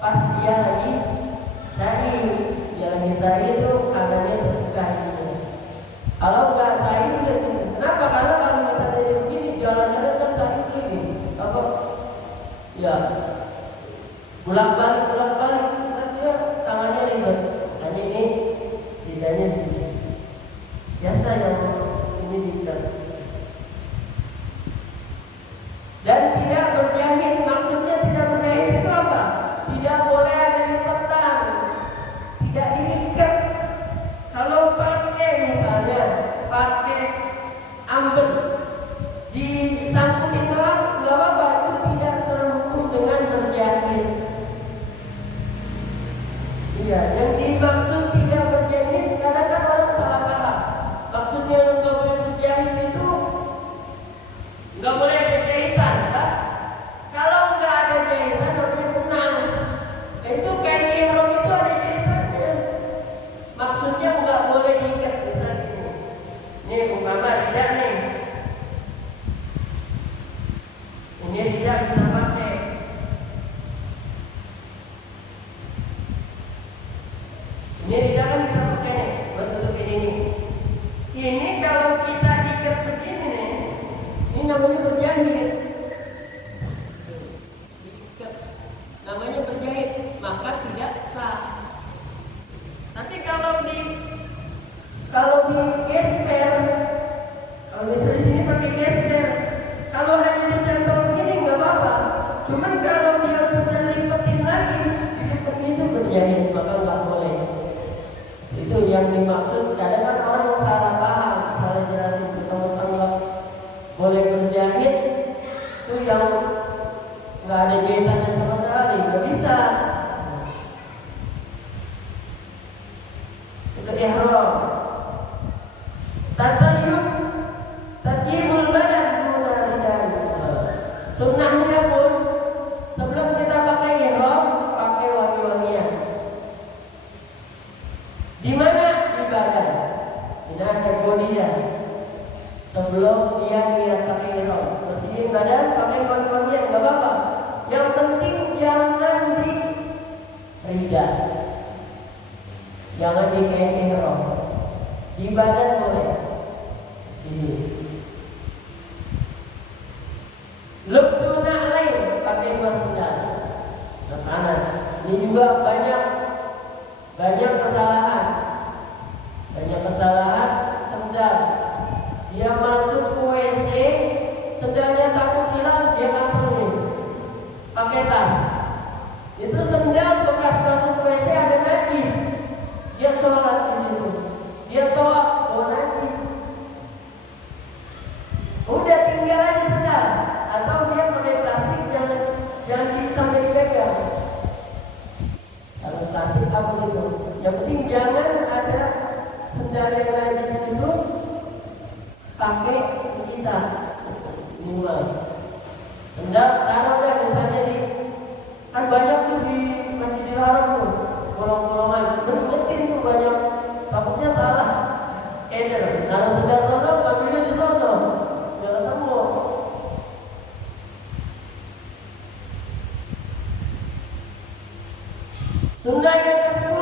pas dia lagi sa'i, itu kanannya terbuka ini. Kalau nggak sa'i dia tutup. Kenapa? Karena kalau misalnya dia begini jalan-jalan kan sa'i begini. Apa? Ya. Bolak-balik kan dia tangannya ribet. Makanya ini lidahnya biasa yang ini tidak. Dan tidak berjahit. Maksudnya tidak berjahit itu apa? Tidak boleh ada lipatan, tidak diikat. Kalau misalnya pakai amber disangkutin doang nggak apa-apa, itu tidak terhukum dengan berjahit. Iya, yang dimaksud tidak berjahit sekarang kan orang salah paham. Maksudnya Ini tidak kita pakai. Ini tidak kan kita pakai nih buat tutup ini nih. Ini kalau kita ikat begini nih, ini namanya berjahit. Ikat, namanya berjahit, maka tidak sah. Tapi kalau digesper, kalau misalnya di sini pakai gesper, kalau hanya dicantol begini nggak apa-apa. Cuman kalau dia sudah lipetin lagi, dilipat itu berjahit, maka nggak boleh. Itu yang dimaksud. Kadang kan orang salah paham, salah jelasin tentang boleh berjahit itu yang nggak ada jahitannya sama sekali, nggak bisa. Itu ihram. Tatyibul badan guna lidah. Sunnahnya pun sebelum kita pakai ihram, pakai wangi-wangian. Di mana? Di badan. Ini ada bodinya. Sebelum dia pakai ihram, bersihin badan, pakai wangi-wangian, nggak apa-apa. Yang penting jangan di lidah. Jangan di kain ihram. Di badan boleh. Sini. Lubsu na'lain, pakai dua sendal. Panas. Ini juga banyak kesalahan. Banyak kesalahan sendal. Dia masuk ke WC, sendalnya takut hilang, dia kantongin. Pakai tas. Itu sendal bekas masuk ke WC ada najis. Dia sholat di situ. Dia tawaf, bawa najis. Udah tinggal aja sendal. Atau dia pakai plastik, jangan sampai dipegang. Kalau plastik apa gitu. Yang penting jangan ada sendal yang najis itu pakai kita. Minimal. Sendal taruh deh misalnya kan banyak tuh di Masjidil Haram tuh, bolong-bolongan. Bener-bener tuh banyak. Takutnya salah. Eder. Kalau sendal sono, ambilnya di sono. Nggak ketemu. Sunnah yang ke-10,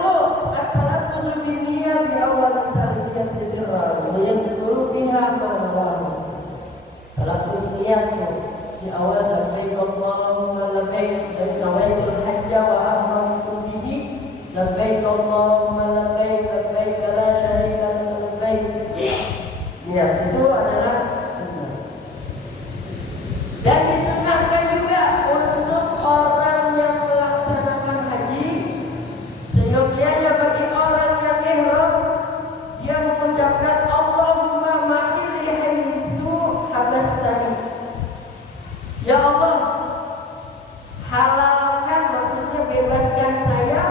at-talaffuz bin-niyyah di awal talbiyah sirran, wa yadkhulu biha ma'ahu. Talaffuz niyyah di awal labbaik Allahumma labbaik dan nawaitul hajja wa ahramtu bihi labbaik Allahumma labbaik labbaik la syarika lak labbaik. Niat itu adalah sunnah. Dan disunnahkan juga untuk orang yang melaksanakan haji. Seyogianya bagi orang yang ihram, dia mengucapkan Allahumma ma'illi haitsu habastani. Ya Allah, halalkan, maksudnya bebaskan saya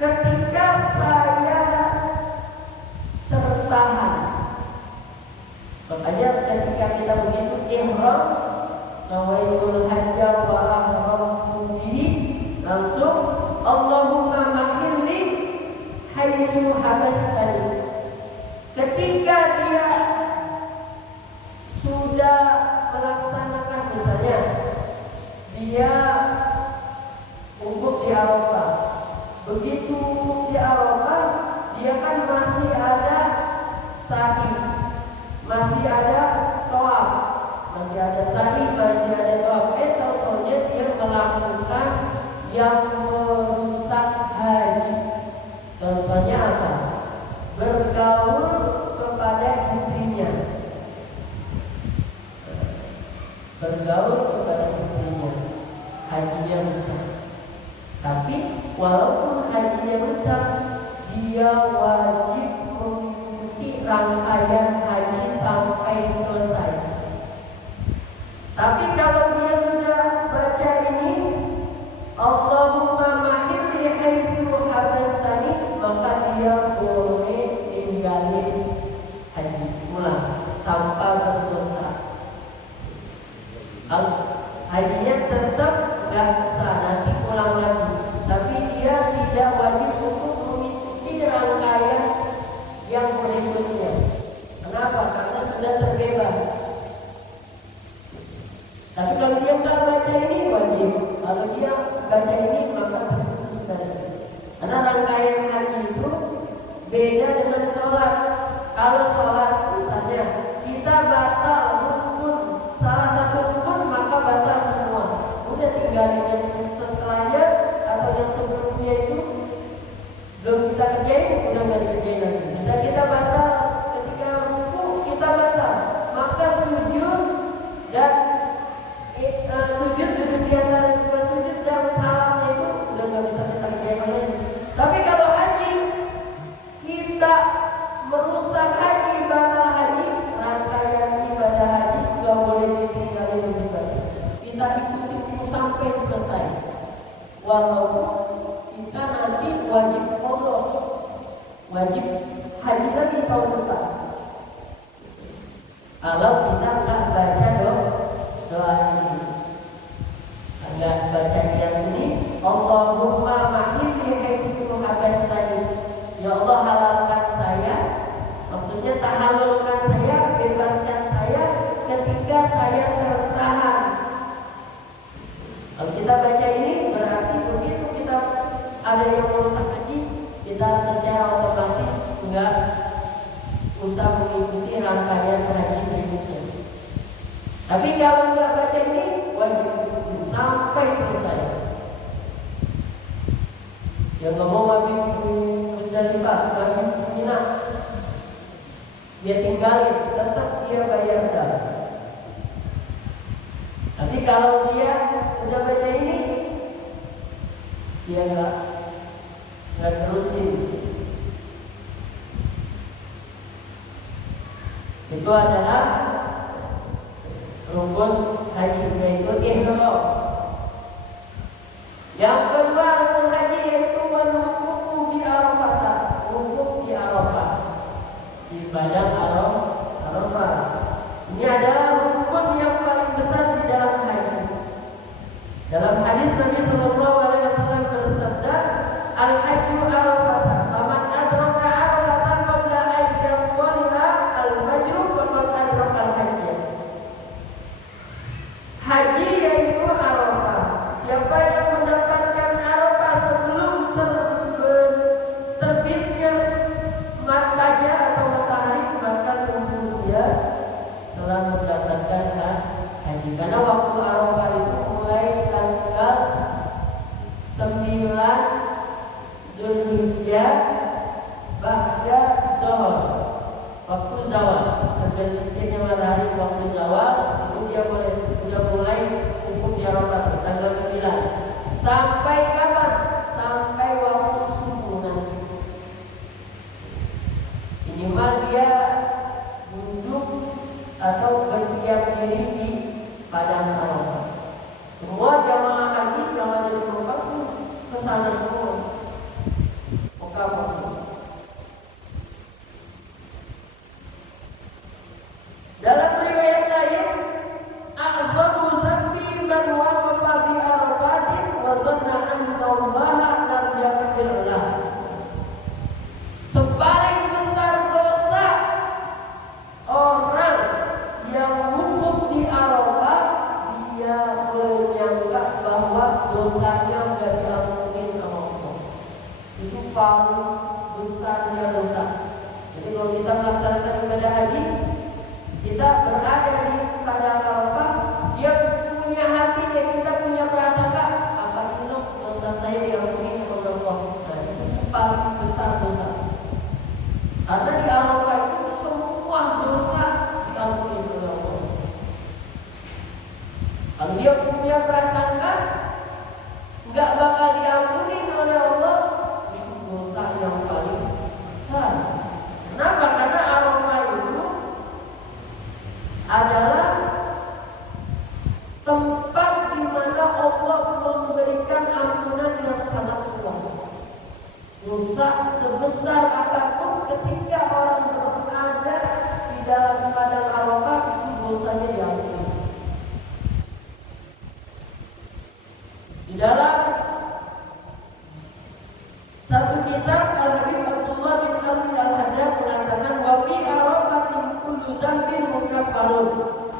ketika saya tertahan. Makanya ketika kita begitu ihram, nawaitul hajja wa ahramtu bihi, langsung Allahumma mahilli haitsu habastani. Ketika dia sudah melaksanakan, misalnya dia wukuf di Arafah. Begitu wukuf di Arafah, dia kan masih ada sa'i, masih ada tawaf, masih ada sa'i, masih ada tawaf. Contohnya dia melakukan yang merusak haji. Contohnya apa? Bergaul kepada istrinya. Bergaul kepada istrinya, hajinya rusak. Tapi walaupun hajinya rusak, dia wajib mengikuti rangkaian haji sampai selesai. Tapi kalau dia sudah baca ini Allahumma mahilli haitsu habastani, maka dia boleh tinggalin haji pulang tanpa berdosa. Hajinya tetap nggak sah, nanti pulang lagi. Tapi dia tidak wajib untuk mengikuti rangkaian yang berikutnya. Kenapa? Karena sudah terbebas. Tapi kalau dia nggak baca ini wajib. Kalau dia baca ini maka terputus dari sini. Karena rangkaian haji itu beda dengan sholat. Kalau sholat misalnya kita batal rukun salah satu rukun maka batal semua. Udah tinggal yang setelahnya atau yang sebelumnya itu belum kita kerjain, udah nggak dikerjain lagi. Bisa kita batal ketika ruku kita batal, maka sujud dan sujud duduk di antara dua sujud dan salamnya itu udah nggak bisa kita kerjain lagi. Tapi kalau haji kita merusak haji, batal haji, rangkaian ibadah haji nggak boleh ditinggalin lebih baik. Kita ikuti sampai selesai. Walaupun kita nanti wajib qadha, wajib haji lagi tahun depan. Kalau kita nggak baca doa ini, nggak baca yang ini, Allahumma mahilli haitsu habastani. Ya Allah halalkan saya, maksudnya tahalulkan saya, bebaskan saya ketika saya tertahan. Kalau kita baca ini berarti begitu kita ada yang merusak haji, kita secara otomatis enggak usah mengikuti rangkaian haji berikutnya. Tapi kalau enggak baca ini wajib ikuti sampai selesai. Yang ngomong wajib Musdalifah, wajib Mina, dia tinggalin, tetap dia bayar dah. Tapi kalau dia udah baca ini, dia nggak terusin. Itu adalah rukun haji, yaitu ihram. Yang kedua rukun haji yaitu wukuf di Arafah, wukuf di Arafah, di padang Arafah. Ini adalah rukun yang paling besar di dalam haji. Dalam hadis Nabi Sallallahu Alaihi Wasallam bersabda, al-hajju Arafah, faman adraka Arafah qabla an yaqula al-fajr faqad adraka al-hajj. Haji yaitu Arafah. Siapa yang mendapatkan Arafah sebelum terbitnya fajar atau matahari, maka sungguh dia telah mendapatkan haji. Karena waktu Arafah itu mulai tanggal 9 Zulhijjah ba'da zuhur, waktu zawal. Terbitnya matahari waktu zawal itu dia mulai wukuf di Arafah tanggal 9. Sampai kapan? Sampai waktu subuh nanti. Minimal dia duduk atau berdiam diri di padang Arafah. Semua jamaah haji yang ada di Mekah ke sana semua. Mekah semua. Dalam riwayat lain, a'zamu dzambi man waqafa bi Arafatin wa zanna anna Allah lam yaghfir lahu. Sepaling besar dosa orang yang wukuf di Arafah, dia menyangka bahwa dosanya enggak diampuni sama Allah. Itu paling besarnya dosa. Jadi kalau kita melaksanakan ibadah haji, kita berada di padang Arafah, dia punya hati dan kita punya prasangka, apa itu dosa saya diampuni oleh Allah. Nah, itu paling besar dosa. Karena di Arafah itu semua dosa diampuni oleh Allah. Kalau dia punya prasangka nggak bakal diampuni oleh Allah, itu dosa yang paling besar. Kenapa? Karena Arafah itu adalah tempat di mana Allah memberikan ampunan yang sangat luas. Dosa sebesar apapun ketika orang berada di dalam padang Arafah itu dosanya diampuni. Di dalam satu kitab Al-Habib Abdullah bin Ali Al-Haddad mengatakan wa fi Arafatin kullu dzambin mukaffarun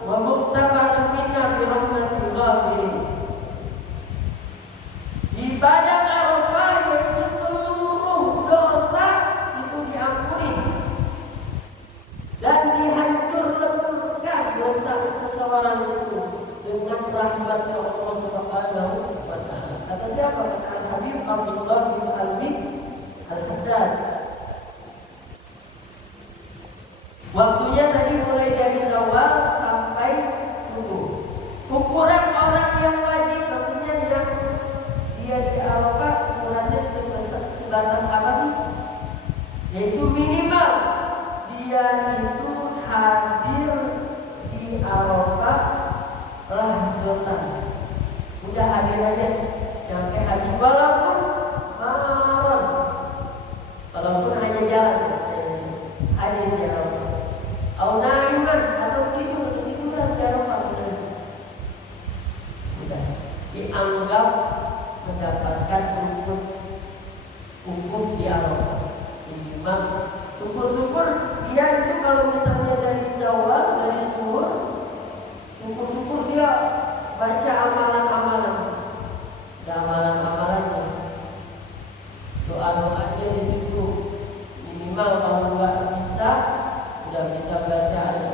wa muqtafarun minna bi rahmatin siapa? Kata Al-Habib Abdullah bin Alwi Al-Haddad. Waktunya tadi mulai dari zawal sampai subuh. Ukuran orang yang wajib, maksudnya dia di Arafah, ukurannya sebatas apa sih? Yaitu minimal dia itu hadir di Arafah lahzatan. Udah hadir aja, sampai hadir walaupun malam, walaupun hanya jalan, hadir di Arafah. Au naiman atau tiduran di Arafah misalnya. Udah dianggap mendapatkan hukum di Arafah. Minimal syukur-syukur dia itu kalau misalnya dari zawal, dari zuhur, syukur-syukur dia baca amalan-amalan. Ada amalan-amalannya, doa-doanya di situ. Minimal kalau nggak bisa, udah kita baca aja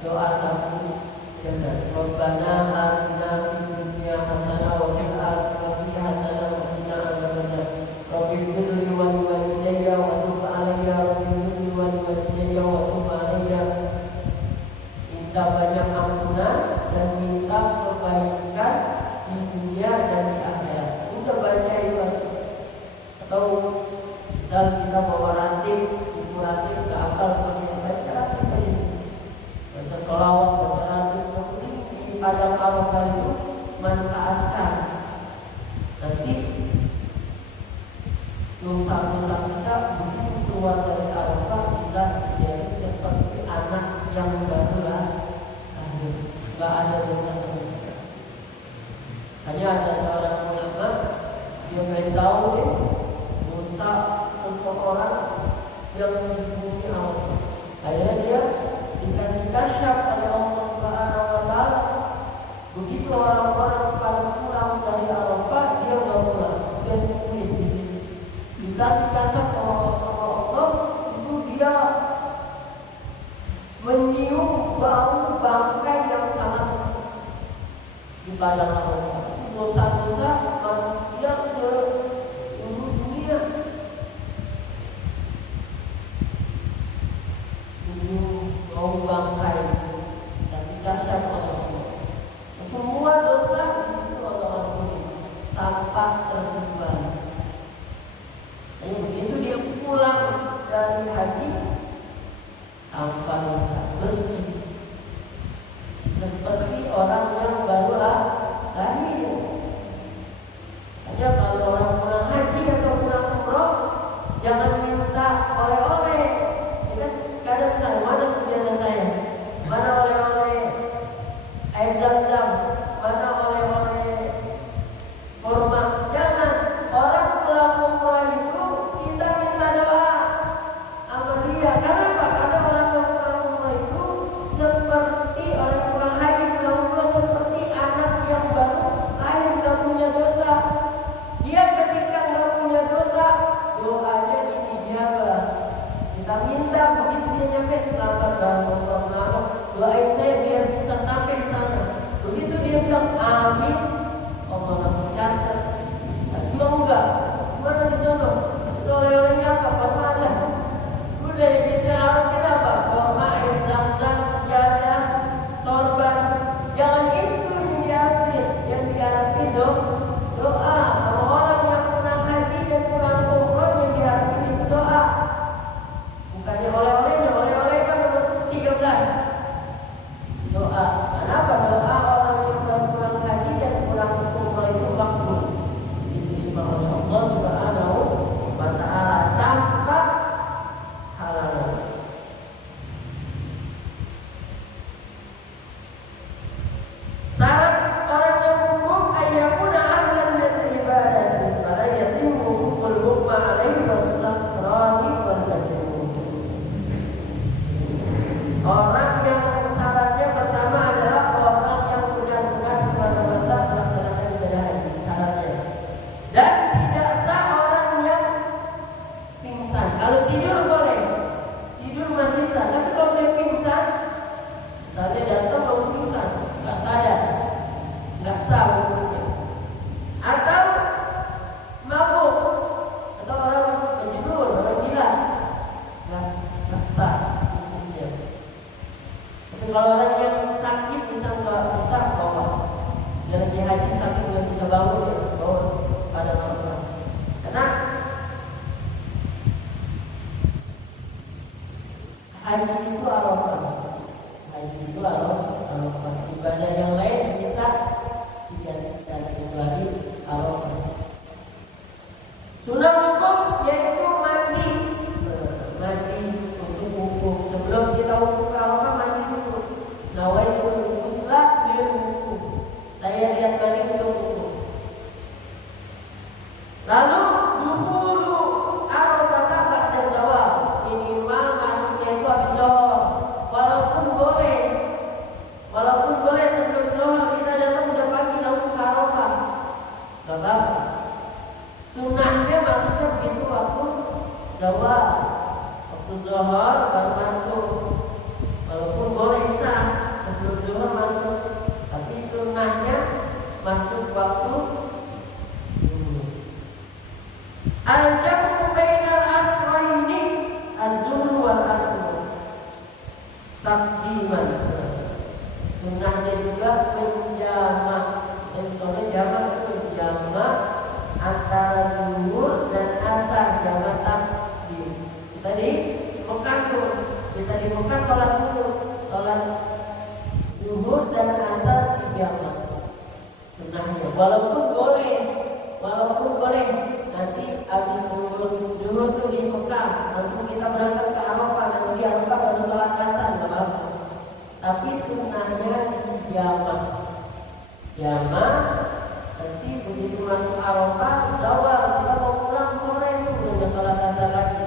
doa satu. Rabbana atina fid dunya hasanah wa fil akhirati hasanah wa qina adzabannar. Rabbighfirli wa liwalidayya wa tub 'alayya rabbighfirli wa liwalidayya wa tub 'alayya. Minta banyak ampunan dan minta kebaikan di dunia dan di akhirat. Udah baca itu. Atau misal kita bawa ratib, buku ratib ke akal baca ratib aja. Baca sholawat, baca ratib, penting di padang Arafah itu manfaatkan. Nanti dosa-dosa kita begitu keluar dari Arafah, kita jadi seperti anak yang baru lahir, nggak ada dosa sama sekali. Hanya ada seorang ulama dia pengen tahu dosa seseorang yang di Arafah. Akhirnya dia dikasih kasyaf oleh Allah Subhanahu wa Ta'ala. Begitu orang-orang pada pulang dari Arafah, dia nggak pulang, dia kulit di sini. Dikasih kasyaf oleh Allah, itu dia menyium bau bangkai yang sangat busuk di padang Arafah. Dosa-dosa manusia seluruh dunia. Bau bangkai kasih kasyaf oleh Allah. Semua dosa di situ Allah ampuni tanpa terkecuali. Jadi begitu dia pulang dari haji tanpa dosa, bersih, seperti orang yang baru lahir. Hanya kalau orang pulang haji atau pulang umroh, jangan minta oleh-oleh. Ya kan? Kadang saya, mana sebenarnya saya, mana oleh-oleh air zam-zam, mana oleh-oleh kurma. Jangan. Orang pulang umroh itu kita minta doa sama dia. Kenapa? Karena orang yang pulang umroh itu seperti orang yang pulang haji, pulang umroh seperti anak yang baru lahir, tidak punya dosa. Dia ketika nggak punya dosa, doanya diijabah. Kita minta begitu dia nyampe, selamat Allah, selamat, doain saya biar bisa sampai sana. Begitu dia bilang amin, Allah langsung catat. Tadi enggak, gimana di sana? Itu oleh-olehnya apa? Baru ada. Udah ya kita harapin apa? Kurma, air zam-zam, sejadah, sorban. Jangan itu yang diharapin. Yang diharapin doa. Kalau orang yang pulang haji dan pulang umroh yang diharapin itu doa. Bukannya oleh-olehnya, oleh-oleh kan 13. Doa. Kenapa doa orang yang pulang dia lagi haji sampai nggak bisa bangun ya bangun pada Arafah. Karena haji itu Arafah. Haji itu Arafah. Ibadah yang lain bisa digantikan kecuali Arafah. Sunnah hukum yaitu mandi untuk wudhu. Sebelum kita wudhu ke Arafah mandi dulu. Nawaitul ghusla lil wudhu. Saya lihat mandi untuk wudhu. Lalu duhulu Arafah ba'da zawal. Minimal masuknya itu habis zuhur. Walaupun boleh sebelum zuhur kita datang udah pagi langsung ke Arafah. Enggak apa-apa. Sunnahnya masuknya begitu waktu zawal. Waktu zuhur baru masuk. Walaupun boleh sah sebelum zuhur masuk, tapi sunnahnya masuk waktu al-jam'u bainal asraini az-zuhr wal asr taqdiman. Sunnahnya juga menjamak. Misalnya jamak itu jamak antara zuhur dan asar, jamak takdim. Kita di Mekah tuh, kita di Mekah sholat dulu, sholat zuhur dan asar di jamak. Sunnahnya, walaupun boleh nanti habis zuhur tuh di Mekah, langsung kita berangkat ke Arafah, nanti di Arafah baru sholat asar, nggak apa-apa. Tapi sunnahnya jamak. Nanti begitu masuk Arafah, zawal kita mau pulang sore itu udah sholat asar lagi.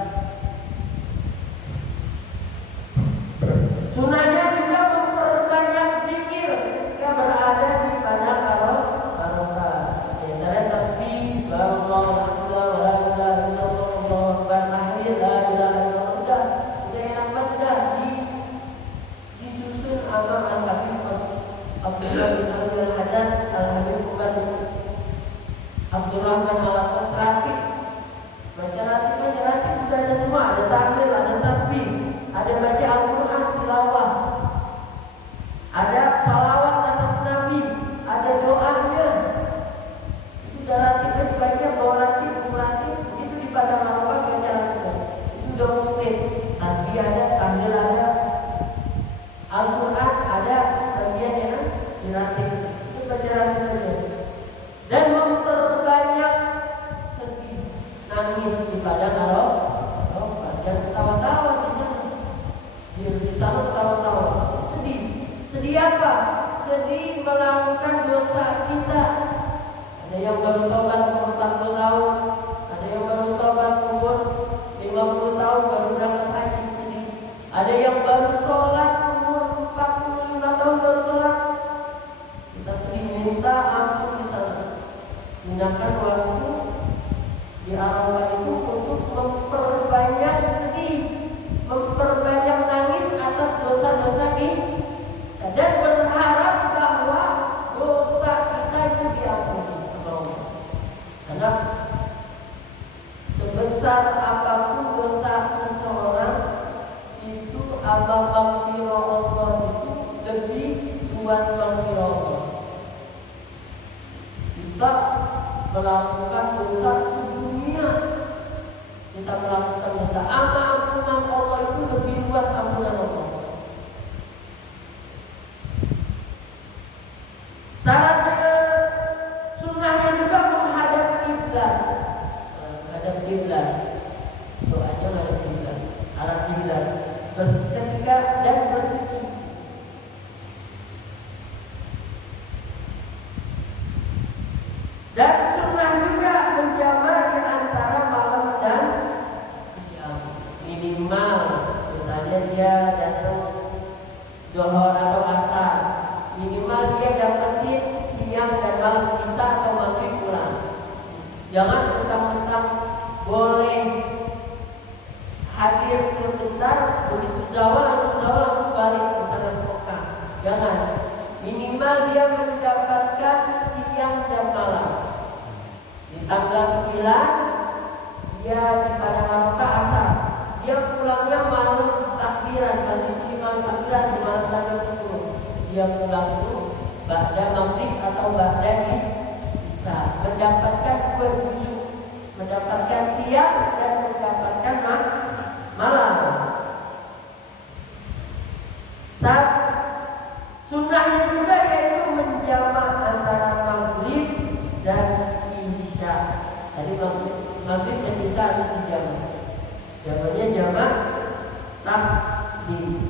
Sunnahnya juga memperbanyak zikir ketika berada di padang Arafah. Di antara tasbih, Allahu akbar, wa la ilaha illallah, Allahu akbar, tahlil, la ilaha illallah. Udah enak banget dah disusun sama al-Habib Abdullah bin Al-Haddad Al-Habib bukan Abdurrahman Al-Atas Ratib. Baca ratib udah ada semua, ada tahlil, ada tasbih, ada baca Al-Quran tilawah, ada salawat atas Nabi, ada doanya. Itu udah ratibnya dibaca, bawa ratib, itu di padang Arafah baca ratibnya. Itu udah komplit. Tasbih ada, tahlil ada, Al-Quran ada, sebagian ya dilatih. Itu baca ratib aja. Dan memperbanyak sedih, nangis di padang Arafah. Jangan ketawa-tawa di sana. Di sana ketawa-tawa. Sedih apa? Sedih melakukan dosa kita. Ada yang baru tobat umur 40 tahun, ada yang baru tobat umur 50 tahun baru berangkat haji, sedih. Ada yang baru sholat umur 45 tahun baru sholat. Kita sedih, minta ampun di sana. Gunakan waktu di Arafah itu untuk memperbanyak sedih, memperbanyak nangis atas dosa-dosa kita, dan berharap bahwa dosa kita itu diampuni. Karena sebesar apapun dosa seseorang itu, abang maghfirah Allah itu lebih luas maghfirah Allah. Kita melakukan dosa sedunia, kita melakukan dosa, ampunan Allah itu lebih luas ampunan Allah. Syaratnya, sunnahnya juga menghadap kiblat. Menghadap kiblat, doanya menghadap kiblat, arah kiblat, ketika dan bersuci. Dan sunnah juga menjamak di antara malam dan siang. Minimal, misalnya dia datang zuhur atau asar, minimal dia dapetin siang dan malam, isya atau maghrib pulang. Jangan mentang-mentang boleh hadir sebentar, begitu zawal langsung balik misalnya Mekah. Jangan. Minimal dia mendapatkan siang dan malam. Di tanggal 9 dia di padang Arafah asar. Dia pulangnya malam takbiran, di sini malam takbiran di malam tanggal 10. Dia pulang itu ba'da maghrib atau ba'da Jadi maghrib dan isya harus dijamak. Jamaknya jamak takdim.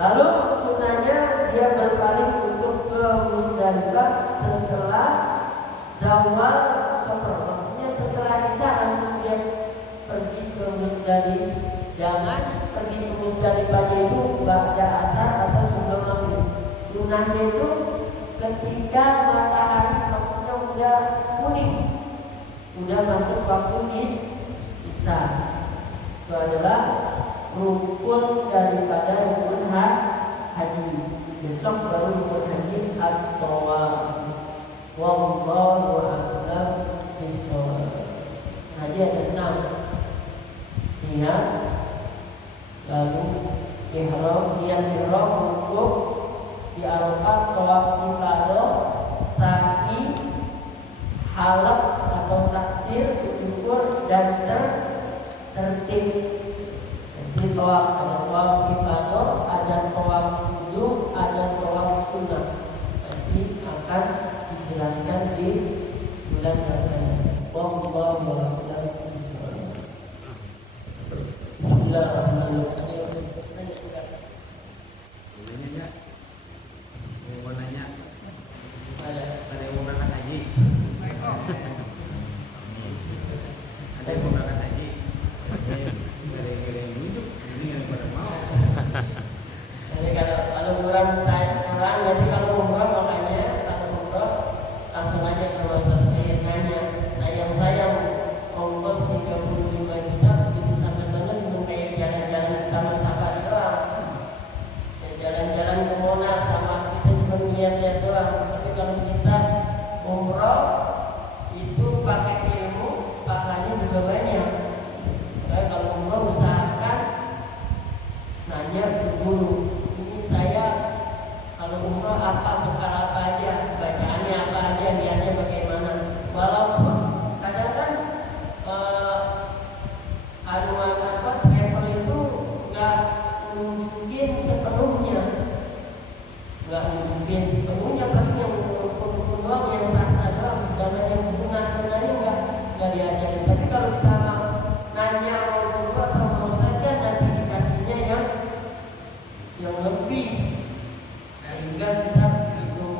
Lalu sunnahnya dia berpaling untuk ke Musdalifah setelah zawal sofar. Maksudnya setelah isya langsung dia pergi ke Musdalifah. Jangan pergi ke Musdalifahnya itu ba'da asar atau sebelum maghrib. Sunnahnya itu ketika matahari maksudnya udah kuning, udah masuk waktu isya. Itu adalah rukun daripada rukun haji. Besok baru rukun haji at-tawaf. Wallahu a'lam bishawab. Haji ada 6. Niat, lalu ihram untuk di Arafah, tawaf ifadah, sa'i, halaq atau taksir, cukur dan tertib. Jadi tawaf ada tawaf ifadah, ada tawaf wudhu, ada tawaf sunnah. Nanti akan dijelaskan di bulan yang akan datang. Wallahu a'lam bishawab. Bismillahirrahmanirrahim. Ada yang mau berangkat haji? Ada yang mau berangkat haji? Ada yang duduk, ini yang pada mau. Jadi kalau kurang jadi kalau umrah makanya kalau umrah langsung aja ke masyarakat nanya sayang ongkos 35 juta begitu sampai sana cuma kayak jalan-jalan di Taman Safari doang. Ya, jalan-jalan ke Monas sama kita cuma lihat-lihat doang. Tapi kalau kita umrah itu pakai ilmu, pahalanya juga banyak. Kayak kalau umrah usahakan nanya dulu. Ini saya kalau umrah bekal apa aja, bacaannya apa aja, niatnya bagaimana. Walaupun kadang kan travel itu nggak mungkin sepenuhnya, paling yang rukun doang, yang sah doang, sedangkan yang sunnahnya nggak diajarin. Tapi kalau kita nanya mau umrah atau mau ustaz kan nanti dikasihnya yang lebih, sehingga kita harus itu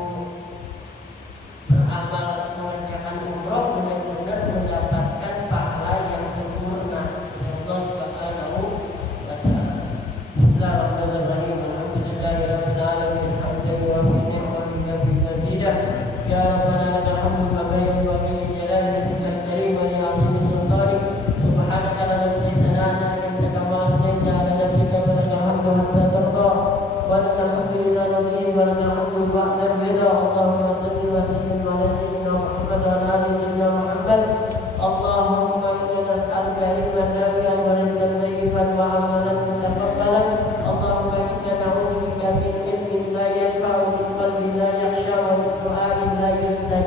beramal mengerjakan umroh benar-benar mendapatkan pahala yang sempurna dari Allah Subhanahu wa Ta'ala. Bismillahirrahmanirrahim. Alhamdulillahirabbil alamin. Hamdan wa ni'matan bi mazidah. Ya rabbana lakal hamdu kama yanbaghi li jalali wajhikal karim wa li 'azimi sultanik. Subhanaka la nahsi sana'an anta kama asnaita 'ala nafsika wa lakal hamdu hatta tarda. ولك الحمد لله نبيه ولك الحمد بعد الرضا. اللهم صل وسلم على سيدنا محمد وعلى ال سيدنا محمد. اللهم انا نسالك علما نافعا ورزقا طيبا وعملا متقبلا. اللهم انا نعوذ بك من علم لا ينفع ومن قلب لا يخشى ومن دعاء لا يستجاب.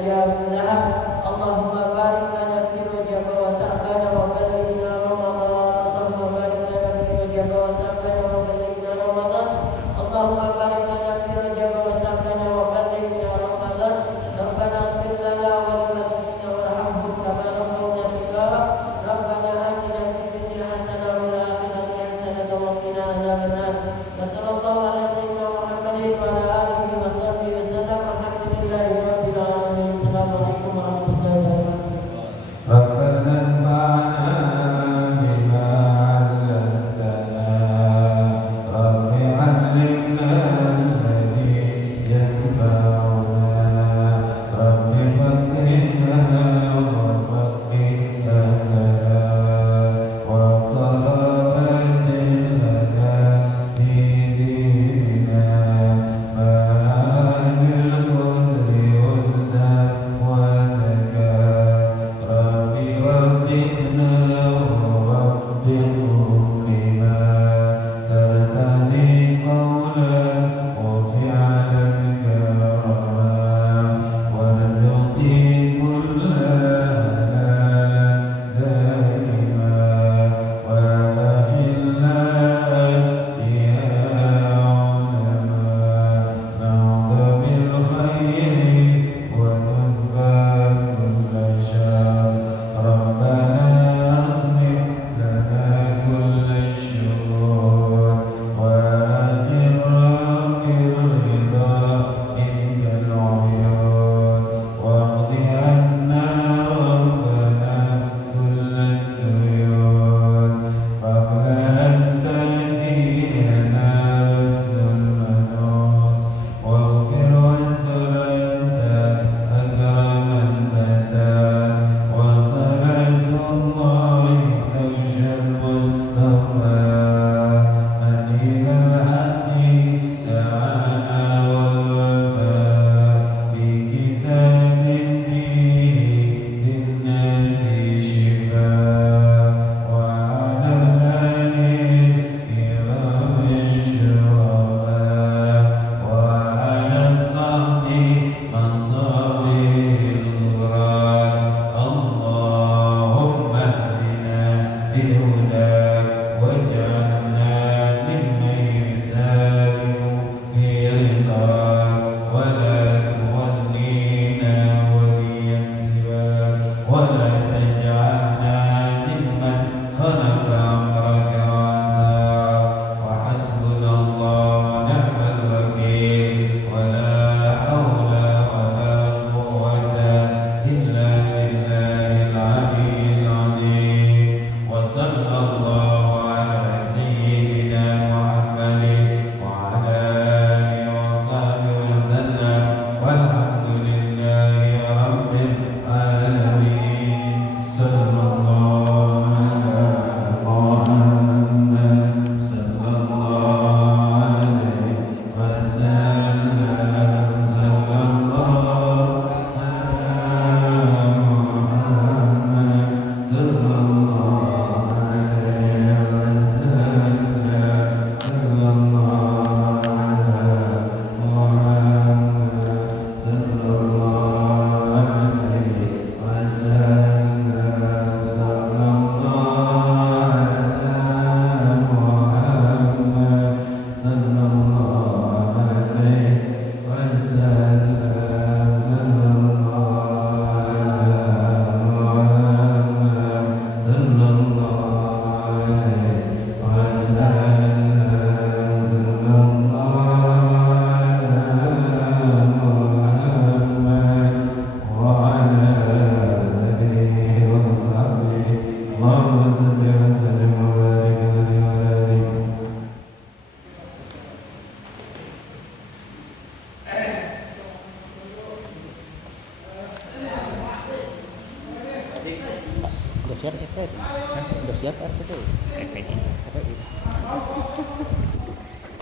Indosiar RT. Indosiar RT tuh. FPI.